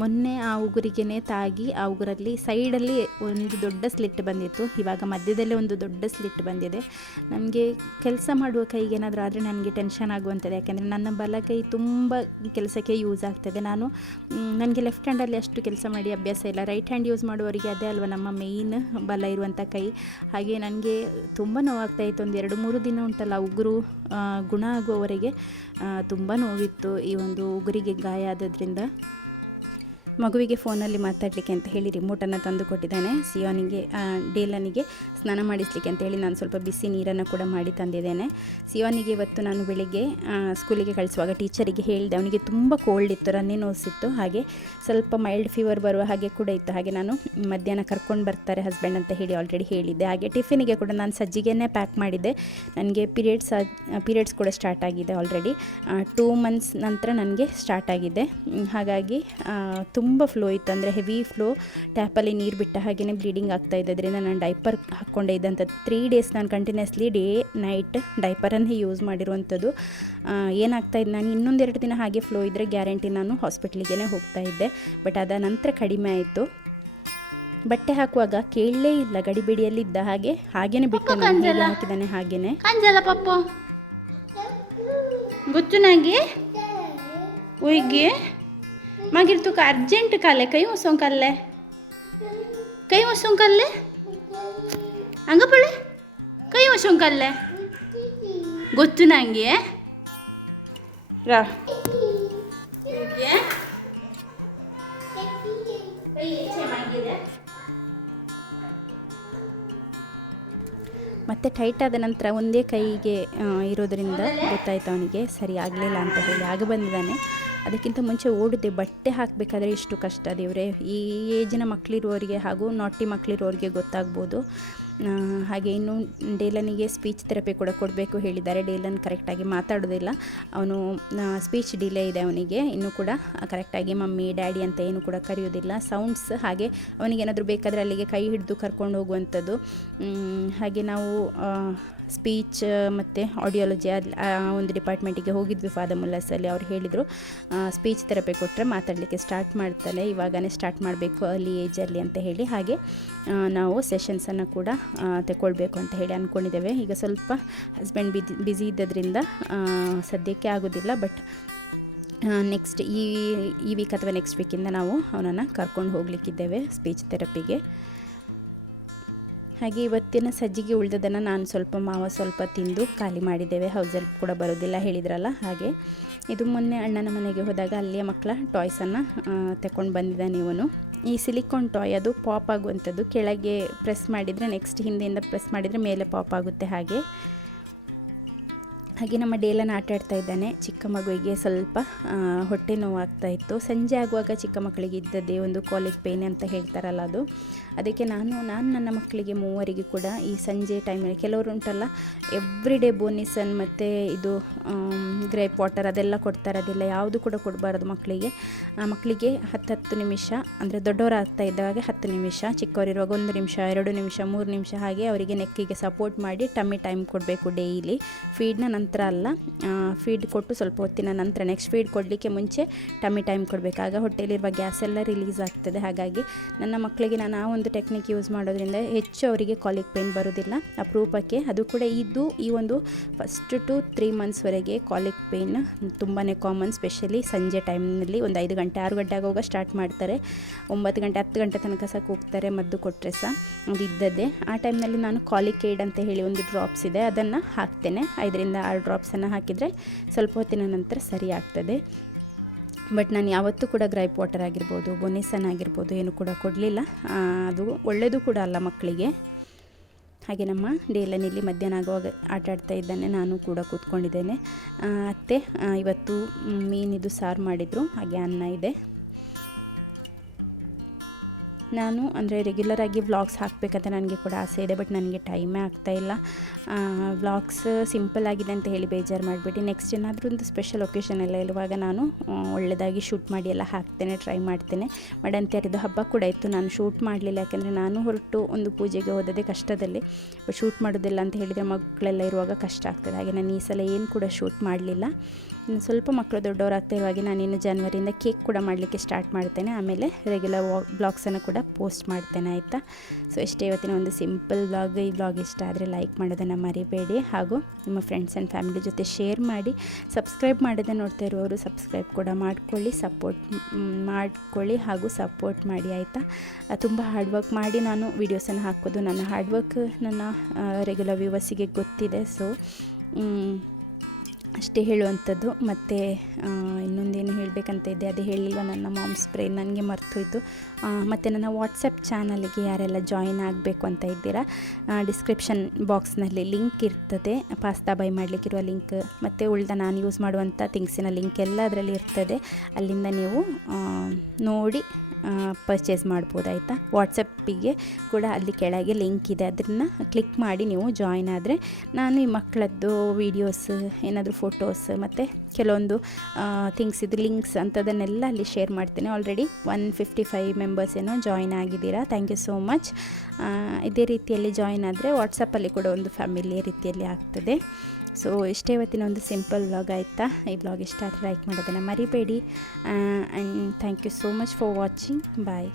ಮೊನ್ನೆ ಆ ಉಗುರಿಗೇ ತಾಗಿ ಆ ಉಗುರಲ್ಲಿ ಸೈಡಲ್ಲಿ ಒಂದು ದೊಡ್ಡ ಸ್ಲಿಟ್ ಬಂದಿತ್ತು, ಇವಾಗ ಮಧ್ಯದಲ್ಲೇ ಒಂದು ದೊಡ್ಡ ಸ್ಲಿಟ್ ಬಂದಿದೆ. ನನಗೆ ಕೆಲಸ ಮಾಡುವ ಕೈಗೆ ಏನಾದರೂ ಆದರೆ ನನಗೆ ಟೆನ್ಷನ್ ಆಗುವಂಥದ್ದು, ಯಾಕೆಂದರೆ ನನ್ನ ಬಲಗೈ ತುಂಬ ಕೆಲಸಕ್ಕೆ ಯೂಸ್ ಆಗ್ತದೆ. ನನಗೆ ಲೆಫ್ಟ್ ಹ್ಯಾಂಡಲ್ಲಿ ಅಷ್ಟು ಕೆಲಸ ಮಾಡಿ ಅಭ್ಯಾಸ ಇಲ್ಲ. ರೈಟ್ ಹ್ಯಾಂಡ್ ಯೂಸ್ ಮಾಡುವವರಿಗೆ ಅದೇ ಅಲ್ವ ನಮ್ಮ ಮೇಯ್ನ್ ಬಲ ಇರುವಂಥ ಕೈ. ಹಾಗೆ ನನಗೆ ತುಂಬ ನೋವಾಗ್ತಾಯಿತ್ತು. ಒಂದು 2-3 ದಿನ ಉಂಟಲ್ಲ ಉಗುರು ಗುಣ ಆಗುವವರೆಗೆ ತುಂಬ ನೋವಿತ್ತು ಈ ಒಂದು ಉಗುರಿಗೆ ಗಾಯ ಆದದ್ರಿಂದ. ಮಗುವಿಗೆ ಫೋನಲ್ಲಿ ಮಾತಾಡಲಿಕ್ಕೆ ಅಂತ ಹೇಳಿ ರಿಮೋಟನ್ನು ತಂದು ಕೊಟ್ಟಿದ್ದಾನೆ. ಸಿಯೋನಿಗೆ ಡೇಲನಿಗೆ ಸ್ನಾನ ಮಾಡಿಸ್ಲಿಕ್ಕೆ ಅಂತ ಹೇಳಿ ನಾನು ಸ್ವಲ್ಪ ಬಿಸಿ ನೀರನ್ನು ಕೂಡ ಮಾಡಿ ತಂದಿದ್ದೇನೆ. ಸಿಯೋನಿಗೆ ಇವತ್ತು ನಾನು ಬೆಳಿಗ್ಗೆ ಸ್ಕೂಲಿಗೆ ಕಳಿಸುವಾಗ ಟೀಚರಿಗೆ ಹೇಳಿದೆ, ಅವನಿಗೆ ತುಂಬ ಕೋಲ್ಡ್ ಇತ್ತು, ರನ್ನಿ ನೋಸ್ ಇತ್ತು, ಹಾಗೆ ಸ್ವಲ್ಪ ಮೈಲ್ಡ್ ಫೀವರ್ ಬರುವ ಹಾಗೆ ಕೂಡ ಇತ್ತು. ಹಾಗೆ ನಾನು ಮಧ್ಯಾಹ್ನ ಕರ್ಕೊಂಡು ಬರ್ತಾರೆ ಹಸ್ಬೆಂಡ್ ಅಂತ ಹೇಳಿ ಆಲ್ರೆಡಿ ಹೇಳಿದ್ದೆ. ಹಾಗೆ ಟಿಫಿನಿಗೆ ಕೂಡ ನಾನು ಸಜ್ಜಿಗೆನೇ ಪ್ಯಾಕ್ ಮಾಡಿದ್ದೆ. ನನಗೆ ಪೀರಿಯಡ್ಸ್ ಕೂಡ ಸ್ಟಾರ್ಟ್ ಆಗಿದೆ ಆಲ್ರೆಡಿ 2 months ನಂತರ ನನಗೆ ಸ್ಟಾರ್ಟ್ ಆಗಿದೆ. ಹಾಗಾಗಿ ತುಂಬ ಫ್ಲೋ ಇತ್ತು, ಅಂದರೆ ಹೆವಿ ಫ್ಲೋ, ಟ್ಯಾಪಲ್ಲಿ ನೀರು ಬಿಟ್ಟ ಹಾಗೆಯೇ ಬ್ಲೀಡಿಂಗ್ ಆಗ್ತಾ ಇದ್ದದ್ರಿಂದ ನಾನು ಡೈಪರ್ ಹಾಕ್ಕೊಂಡೇ ಇದ್ದಂಥ 3 days ನಾನು ಕಂಟಿನ್ಯೂಸ್ಲಿ ಡೇ ನೈಟ್ ಡೈಪರನ್ನೇ ಯೂಸ್ ಮಾಡಿರುವಂಥದ್ದು. ಏನಾಗ್ತಾಯಿದ್ದು, ನಾನು ಇನ್ನೊಂದು 2 ದಿನ ಹಾಗೆ ಫ್ಲೋ ಇದ್ದರೆ ಗ್ಯಾರಂಟಿ ನಾನು ಹಾಸ್ಪಿಟ್ಲಿಗೆ ಹೋಗ್ತಾ ಇದ್ದೆ. ಬಟ್ ಅದ ನಂತರ ಕಡಿಮೆ ಆಯಿತು. ಬಟ್ಟೆ ಹಾಕುವಾಗ ಕೇಳಲೇ ಇಲ್ಲ, ಗಡಿಬಿಡಿಯಲ್ಲಿದ್ದ ಹಾಗೇನೆ ಬಿಟ್ಟು ಹಾಕಿದ್ದಾನೆ ಹಾಗೇನೆ. ಅಂಜಲ್ಲ ಪಪ್ಪ ಗೊತ್ತು ನನಗೆ ಒಯ್ಗೆ ಮಗಿರ್ತುಕ ಅರ್ಜೆಂಟ್ ಕಾಲೆ ಕೈ ಹೊಸೊಂಕಲ್ಲೆ ಹಂಗಪ್ಪಳೆ ಕೈ ಹೊಸೊಂಕಲ್ಲೆ ಗೊತ್ತು ನನಗೆ ರಾ ಮತ್ತು ಟೈಟ್ ಆದ ನಂತರ ಒಂದೇ ಕೈಗೆ ಇರೋದರಿಂದ ಗೊತ್ತಾಯ್ತು ಅವನಿಗೆ ಸರಿ ಆಗಲಿಲ್ಲ ಅಂತ ಹೇಳಿ ಆಗ ಬಂದಿದ್ದಾನೆ. ಅದಕ್ಕಿಂತ ಮುಂಚೆ ಓಡಿದೆ, ಬಟ್ಟೆ ಹಾಕಬೇಕಾದ್ರೆ ಇಷ್ಟು ಕಷ್ಟ ದೇವರೇ, ಈ ಏಜಿನ ಮಕ್ಕಳಿರುವವರಿಗೆ ಹಾಗೂ ನಾಟಿ ಮಕ್ಕಳಿರೋರಿಗೆ ಗೊತ್ತಾಗ್ಬೋದು. ಹಾಗೆ ಇನ್ನು ಡೇಲನಿಗೆ ಸ್ಪೀಚ್ ಥೆರಪಿ ಕೂಡ ಕೊಡಬೇಕು ಹೇಳಿದ್ದಾರೆ. ಡೇಲನ್ ಕರೆಕ್ಟಾಗಿ ಮಾತಾಡೋದಿಲ್ಲ, ಅವನು ಸ್ಪೀಚ್ ಡಿಲೇ ಇದೆ ಅವನಿಗೆ, ಇನ್ನೂ ಕೂಡ ಕರೆಕ್ಟಾಗಿ ಮಮ್ಮಿ ಡ್ಯಾಡಿ ಅಂತ ಏನು ಕೂಡ ಕರೆಯೋದಿಲ್ಲ. ಸೌಂಡ್ಸ್, ಹಾಗೆ ಅವನಿಗೇನಾದರೂ ಬೇಕಾದರೆ ಅಲ್ಲಿಗೆ ಕೈ ಹಿಡಿದು ಕರ್ಕೊಂಡು ಹೋಗುವಂಥದ್ದು. ಹಾಗೆ ನಾವು ಸ್ಪೀಚ್ ಮತ್ತು ಆಡಿಯಾಲಜಿ ಒಂದು ಡಿಪಾರ್ಟ್ಮೆಂಟಿಗೆ ಹೋಗಿದ್ವಿ ಫಾದಮುಲ್ಲಾಸಲ್ಲಿ. ಅವ್ರು ಹೇಳಿದರು ಸ್ಪೀಚ್ ಥೆರಪಿ ಕೊಟ್ಟರೆ ಮಾತಾಡಲಿಕ್ಕೆ ಸ್ಟಾರ್ಟ್ ಮಾಡ್ತಾನೆ, ಇವಾಗಲೇ ಸ್ಟಾರ್ಟ್ ಮಾಡಬೇಕು ಅರ್ಲಿ ಏಜಲ್ಲಿ ಅಂತ ಹೇಳಿ. ಹಾಗೆ ನಾವು ಸೆಷನ್ಸನ್ನು ಕೂಡ ತಗೊಳ್ಬೇಕು ಅಂತ ಹೇಳಿ ಅಂದ್ಕೊಂಡಿದ್ದೇವೆ. ಈಗ ಸ್ವಲ್ಪ ಹಸ್ಬೆಂಡ್ ಬ್ಯುಸಿ ಇದ್ದದ್ರಿಂದ ಸದ್ಯಕ್ಕೆ ಆಗೋದಿಲ್ಲ, ಬಟ್ ನೆಕ್ಸ್ಟ್ ಈ ವೀಕ್ ಅಥವಾ ನೆಕ್ಸ್ಟ್ ವೀಕಿಂದ ನಾವು ಅವನನ್ನು ಕರ್ಕೊಂಡು ಹೋಗಲಿಕ್ಕಿದ್ದೇವೆ ಸ್ಪೀಚ್ ಥೆರಪಿಗೆ. ಹಾಗೆ ಇವತ್ತಿನ ಸಜ್ಜಿಗೆ ಉಳಿದದನ್ನು ನಾನು ಸ್ವಲ್ಪ ಮಾವ ಸ್ವಲ್ಪ ತಿಂದು ಖಾಲಿ ಮಾಡಿದ್ದೇವೆ. ಹೌಸ್ ಹೆಲ್ಪ್ ಕೂಡ ಬರೋದಿಲ್ಲ ಹೇಳಿದ್ರಲ್ಲ, ಹಾಗೆ ಇದು ಮೊನ್ನೆ ಅಣ್ಣನ ಮನೆಗೆ ಹೋದಾಗ ಅಲ್ಲಿಯ ಮಕ್ಕಳ ಟಾಯ್ಸನ್ನು ತಗೊಂಡು ಬಂದಿದ್ದಾನೆ ಇವನು. ಈ ಸಿಲಿಕಾನ್ ಟಾಯ್ ಅದು ಪಾಪ್ ಆಗುವಂಥದ್ದು, ಕೆಳಗೆ ಪ್ರೆಸ್ ಮಾಡಿದರೆ ನೆಕ್ಸ್ಟ್ ಹಿಂದೆಯಿಂದ ಪ್ರೆಸ್ ಮಾಡಿದರೆ ಮೇಲೆ ಪಾಪ್ ಆಗುತ್ತೆ. ಹಾಗೆ ನಮ್ಮ ಡೇಲನ್ ಆಟ ಆಡ್ತಾ ಇದ್ದಾನೆ. ಚಿಕ್ಕ ಮಗುವಿಗೆ ಸ್ವಲ್ಪ ಹೊಟ್ಟೆ ನೋವಾಗ್ತಾಯಿತ್ತು. ಸಂಜೆ ಆಗುವಾಗ ಚಿಕ್ಕ ಮಕ್ಕಳಿಗೆ ಇದ್ದದ್ದೇ ಒಂದು ಕಾಲೇಜ್ ಪೇನ್ ಅಂತ ಹೇಳ್ತಾರಲ್ಲ ಅದು. ಅದಕ್ಕೆ ನಾನು ನನ್ನ ಮಕ್ಕಳಿಗೆ 3 ಕೂಡ ಈ ಸಂಜೆ ಟೈಮಲ್ಲಿ, ಕೆಲವರು ಉಂಟಲ್ಲ ಎವ್ರಿ ಡೇ ಬೋನಿಸನ್ ಮತ್ತು ಇದು ಗ್ರೇಪ್ ವಾಟರ್ ಅದೆಲ್ಲ ಕೊಡ್ತಾರೆ, ಅದೆಲ್ಲ ಯಾವುದು ಕೂಡ ಕೊಡಬಾರದು ಮಕ್ಕಳಿಗೆ. ಮಕ್ಕಳಿಗೆ 10 ನಿಮಿಷ, ಅಂದರೆ ದೊಡ್ಡವರು ಆಗ್ತಾ ಇದ್ದಾಗ 10 ನಿಮಿಷ, ಚಿಕ್ಕವರಿರುವಾಗ 1 ನಿಮಿಷ 2 ನಿಮಿಷ 3 ನಿಮಿಷ ಹಾಗೆ ಅವರಿಗೆ ನೆಕ್ಕಿಗೆ ಸಪೋರ್ಟ್ ಮಾಡಿ ಟಮ್ಮಿ ಟೈಮ್ ಕೊಡಬೇಕು ಡೈಲಿ ಫೀಡ್ನ. ನಂತರ ಅಲ್ಲ, ಫೀಡ್ ಕೊಟ್ಟು ಸ್ವಲ್ಪ ಹೊತ್ತಿನ ನಂತರ, ನೆಕ್ಸ್ಟ್ ಫೀಡ್ ಕೊಡಲಿಕ್ಕೆ ಮುಂಚೆ ಟಮ್ಮಿ ಟೈಮ್ ಕೊಡಬೇಕು. ಆಗ ಹೊಟ್ಟೆಯಲ್ಲಿರುವ ಗ್ಯಾಸ್ ಎಲ್ಲ ರಿಲೀಸ್ ಆಗ್ತದೆ. ಹಾಗಾಗಿ ನನ್ನ ಮಕ್ಕಳಿಗೆ ನಾನು ಆ ಒಂದು ಟೆಕ್ನಿಕ್ ಯೂಸ್ ಮಾಡೋದ್ರಿಂದ ಹೆಚ್ಚು ಅವರಿಗೆ ಕಾಲಿಕ್ ಪೇನ್ ಬರೋದಿಲ್ಲ. ಅಪರೂಪಕ್ಕೆ, ಅದು ಕೂಡ ಈ ಒಂದು ಫಸ್ಟ್ ಟು 3 ಮಂತ್ಸ್ವರೆಗೆ ಕಾಲಿಕ್ ಪೇನ್ ತುಂಬಾ ಕಾಮನ್. ಸ್ಪೆಷಲಿ ಸಂಜೆ ಟೈಮ್ನಲ್ಲಿ ಒಂದು 5 ಗಂಟೆ 6 ಗಂಟೆ ಆಗುವಾಗ ಸ್ಟಾರ್ಟ್ ಮಾಡ್ತಾರೆ, 9 ಗಂಟೆ 10 ಗಂಟೆ ತನಕ ಸಹ ಕೂಗ್ತಾರೆ ಮದ್ದು ಕೊಟ್ಟರೆ ಸಹ. ಅದು ಇದ್ದದ್ದೇ. ಆ ಟೈಮ್ನಲ್ಲಿ ನಾನು ಕಾಲಿಕೇಡ್ ಅಂತ ಹೇಳಿ ಒಂದು ಡ್ರಾಪ್ಸ್ ಇದೆ, ಅದನ್ನು ಹಾಕ್ತೇನೆ. 5ರಿಂದ 6 ಡ್ರಾಪ್ಸನ್ನು ಹಾಕಿದರೆ ಸ್ವಲ್ಪ ಹೊತ್ತಿನ ನಂತರ ಸರಿ ಆಗ್ತದೆ. ಬಟ್ ನಾನು ಯಾವತ್ತೂ ಕೂಡ ಗ್ರೈಪ್ ವಾಟರ್ ಆಗಿರ್ಬೋದು, ಬೊನಿಸನ್ ಆಗಿರ್ಬೋದು ಏನು ಕೂಡ ಕೊಡಲಿಲ್ಲ. ಅದು ಒಳ್ಳೆಯದು ಕೂಡ ಅಲ್ಲ ಮಕ್ಕಳಿಗೆ. ಹಾಗೆ ನಮ್ಮ ಡೇಲನಿಲ್ಲಿ ಮಧ್ಯಾಹ್ನ ಆಗುವಾಗ ಆಟ ಆಡ್ತಾ ಇದ್ದಾನೆ, ನಾನು ಕೂಡ ಕೂತ್ಕೊಂಡಿದ್ದೇನೆ. ಅತ್ತೆ ಇವತ್ತು ಮೀನಿದು ಸಾರು ಮಾಡಿದರು, ಹಾಗೆ ಅನ್ನ ಇದೆ. ನಾನು ಅಂದರೆ ರೆಗ್ಯುಲರಾಗಿ ವ್ಲಾಗ್ಸ್ ಹಾಕಬೇಕಂತ ನನಗೆ ಕೂಡ ಆಸೆ ಇದೆ, ಬಟ್ ನನಗೆ ಟೈಮೇ ಆಗ್ತಾಯಿಲ್ಲ. ವ್ಲಾಗ್ಸ್ ಸಿಂಪಲ್ ಆಗಿದೆ ಅಂತ ಹೇಳಿ ಬೇಜಾರು ಮಾಡಿಬಿಟ್ಟು ನೆಕ್ಸ್ಟ್ ಏನಾದರೂ ಒಂದು ಸ್ಪೆಷಲ್ ಒಕೇಶನ್ ಎಲ್ಲ ಇರುವಾಗ ನಾನು ಒಳ್ಳೆಯದಾಗಿ ಶೂಟ್ ಮಾಡಿ ಎಲ್ಲ ಹಾಕ್ತೇನೆ, ಟ್ರೈ ಮಾಡ್ತೇನೆ. ಮಡಂತ್ಯಾರಿದ್ದು ಹಬ್ಬ ಕೂಡ ಇತ್ತು, ನಾನು ಶೂಟ್ ಮಾಡಲಿಲ್ಲ. ಯಾಕೆಂದರೆ ನಾನು ಹೊರಟು ಒಂದು ಪೂಜೆಗೆ ಹೋದದೇ ಕಷ್ಟದಲ್ಲಿ, ಬಟ್ ಶೂಟ್ ಮಾಡೋದಿಲ್ಲ ಅಂತ ಹೇಳಿದರೆ ಮಕ್ಕಳೆಲ್ಲ ಇರುವಾಗ ಕಷ್ಟ ಆಗ್ತದೆ. ಹಾಗೆ ನಾನು ಈ ಸಲ ಏನು ಕೂಡ ಶೂಟ್ ಮಾಡಲಿಲ್ಲ. ಇನ್ನು ಸ್ವಲ್ಪ ಮಕ್ಕಳು ದೊಡ್ಡವರಾಗ್ತಾ ಇರುವಾಗೆ ನಾನಿನ್ನು ಜನವರಿಯಿಂದ ಕೇಕ್ ಕೂಡ ಮಾಡಲಿಕ್ಕೆ ಸ್ಟಾರ್ಟ್ ಮಾಡ್ತೇನೆ. ಆಮೇಲೆ ರೆಗ್ಯುಲರ್ ಬ್ಲಾಗ್ಸನ್ನು ಕೂಡ ಪೋಸ್ಟ್ ಮಾಡ್ತೇನೆ, ಆಯಿತಾ. ಸೊ ಇಷ್ಟೇ ಇವತ್ತಿನ ಒಂದು ಸಿಂಪಲ್ ವ್ಲಾಗ್. ಈ ವ್ಲಾಗ್ ಇಷ್ಟ ಆದರೆ ಲೈಕ್ ಮಾಡೋದನ್ನು ಮರಿಬೇಡಿ, ಹಾಗೂ ನಿಮ್ಮ ಫ್ರೆಂಡ್ಸ್ ಆ್ಯಂಡ್ ಫ್ಯಾಮಿಲಿ ಜೊತೆ ಶೇರ್ ಮಾಡಿ. ಸಬ್ಸ್ಕ್ರೈಬ್ ಮಾಡದೆ ನೋಡ್ತಾ ಇರುವವರು ಸಬ್ಸ್ಕ್ರೈಬ್ ಕೂಡ ಮಾಡ್ಕೊಳ್ಳಿ, ಹಾಗೂ ಸಪೋರ್ಟ್ ಮಾಡಿ, ಆಯಿತಾ. ತುಂಬ ಹಾರ್ಡ್ ವರ್ಕ್ ಮಾಡಿ ನಾನು ವೀಡಿಯೋಸನ್ನು ಹಾಕೋದು. ನನ್ನ ಹಾರ್ಡ್ ವರ್ಕ್ ನನ್ನ ರೆಗ್ಯುಲರ್ ವ್ಯೂವರ್ಸಿಗೆ ಗೊತ್ತಿದೆ. ಸೊ ಅಷ್ಟೇ ಹೇಳುವಂಥದ್ದು. ಮತ್ತು ಇನ್ನೊಂದೇನು ಹೇಳಬೇಕಂತ ಇದೆ, ಅದೇ ಹೇಳಿಲ್ವ, ನನ್ನ ಮಾಮ್ ಸ್ಪ್ರೇ ನನಗೆ ಮರ್ತೋಯ್ತು. ಮತ್ತು ನನ್ನ ವಾಟ್ಸಪ್ ಚಾನಲ್ಗೆ ಯಾರೆಲ್ಲ ಜಾಯಿನ್ ಆಗಬೇಕು ಅಂತ ಇದ್ದೀರಾ, ಡಿಸ್ಕ್ರಿಪ್ಷನ್ ಬಾಕ್ಸ್ನಲ್ಲಿ ಲಿಂಕ್ ಇರ್ತದೆ, ಪಾಸ್ತಾ ಬೈ ಮಾಡಲಿಕ್ಕಿರುವ ಲಿಂಕ್, ಮತ್ತು ಉಳಿದ ನಾನು ಯೂಸ್ ಮಾಡುವಂಥ ಥಿಂಗ್ಸಿನ ಲಿಂಕ್ ಎಲ್ಲ ಅದರಲ್ಲಿ ಇರ್ತದೆ. ಅಲ್ಲಿಂದ ನೀವು ನೋಡಿ ಪರ್ಚೇಸ್ ಮಾಡ್ಬೋದು, ಆಯಿತಾ. ವಾಟ್ಸಪ್ಪಿಗೆ ಕೂಡ ಅಲ್ಲಿ ಕೆಳಗೆ ಲಿಂಕ್ ಇದೆ, ಅದನ್ನು ಕ್ಲಿಕ್ ಮಾಡಿ ನೀವು ಜಾಯಿನ್ ಆದರೆ ನಾನು ಈ ಮಕ್ಕಳದ್ದು ವೀಡಿಯೋಸ್, ಏನಾದರೂ ಫೋಟೋಸ್ ಮತ್ತು ಕೆಲವೊಂದು ಥಿಂಗ್ಸ್ ಇದು ಲಿಂಕ್ಸ್ ಅಂಥದ್ದನ್ನೆಲ್ಲ ಅಲ್ಲಿ ಶೇರ್ ಮಾಡ್ತೇನೆ. ಆಲ್ರೆಡಿ 155 ಮೆಂಬರ್ಸ್ ಏನೋ ಜಾಯಿನ್ ಆಗಿದ್ದೀರಾ, ಥ್ಯಾಂಕ್ ಯು ಸೋ ಮಚ್. ಇದೇ ರೀತಿಯಲ್ಲಿ ಜಾಯಿನ್ ಆದರೆ ವಾಟ್ಸಪ್ಪಲ್ಲಿ ಕೂಡ ಒಂದು ಫ್ಯಾಮಿಲಿ ರೀತಿಯಲ್ಲಿ ಆಗ್ತದೆ. ಸೊ ಇಷ್ಟೇ ಇವತ್ತಿನ ಒಂದು ಸಿಂಪಲ್ ವ್ಲಾಗ್, ಆಯಿತಾ. ಈ ವ್ಲಾಗ್ ಇಷ್ಟ ಆದರೆ ಲೈಕ್ ಮಾಡೋದನ್ನು ಮರಿಬೇಡಿ. And thank you so much for watching. Bye.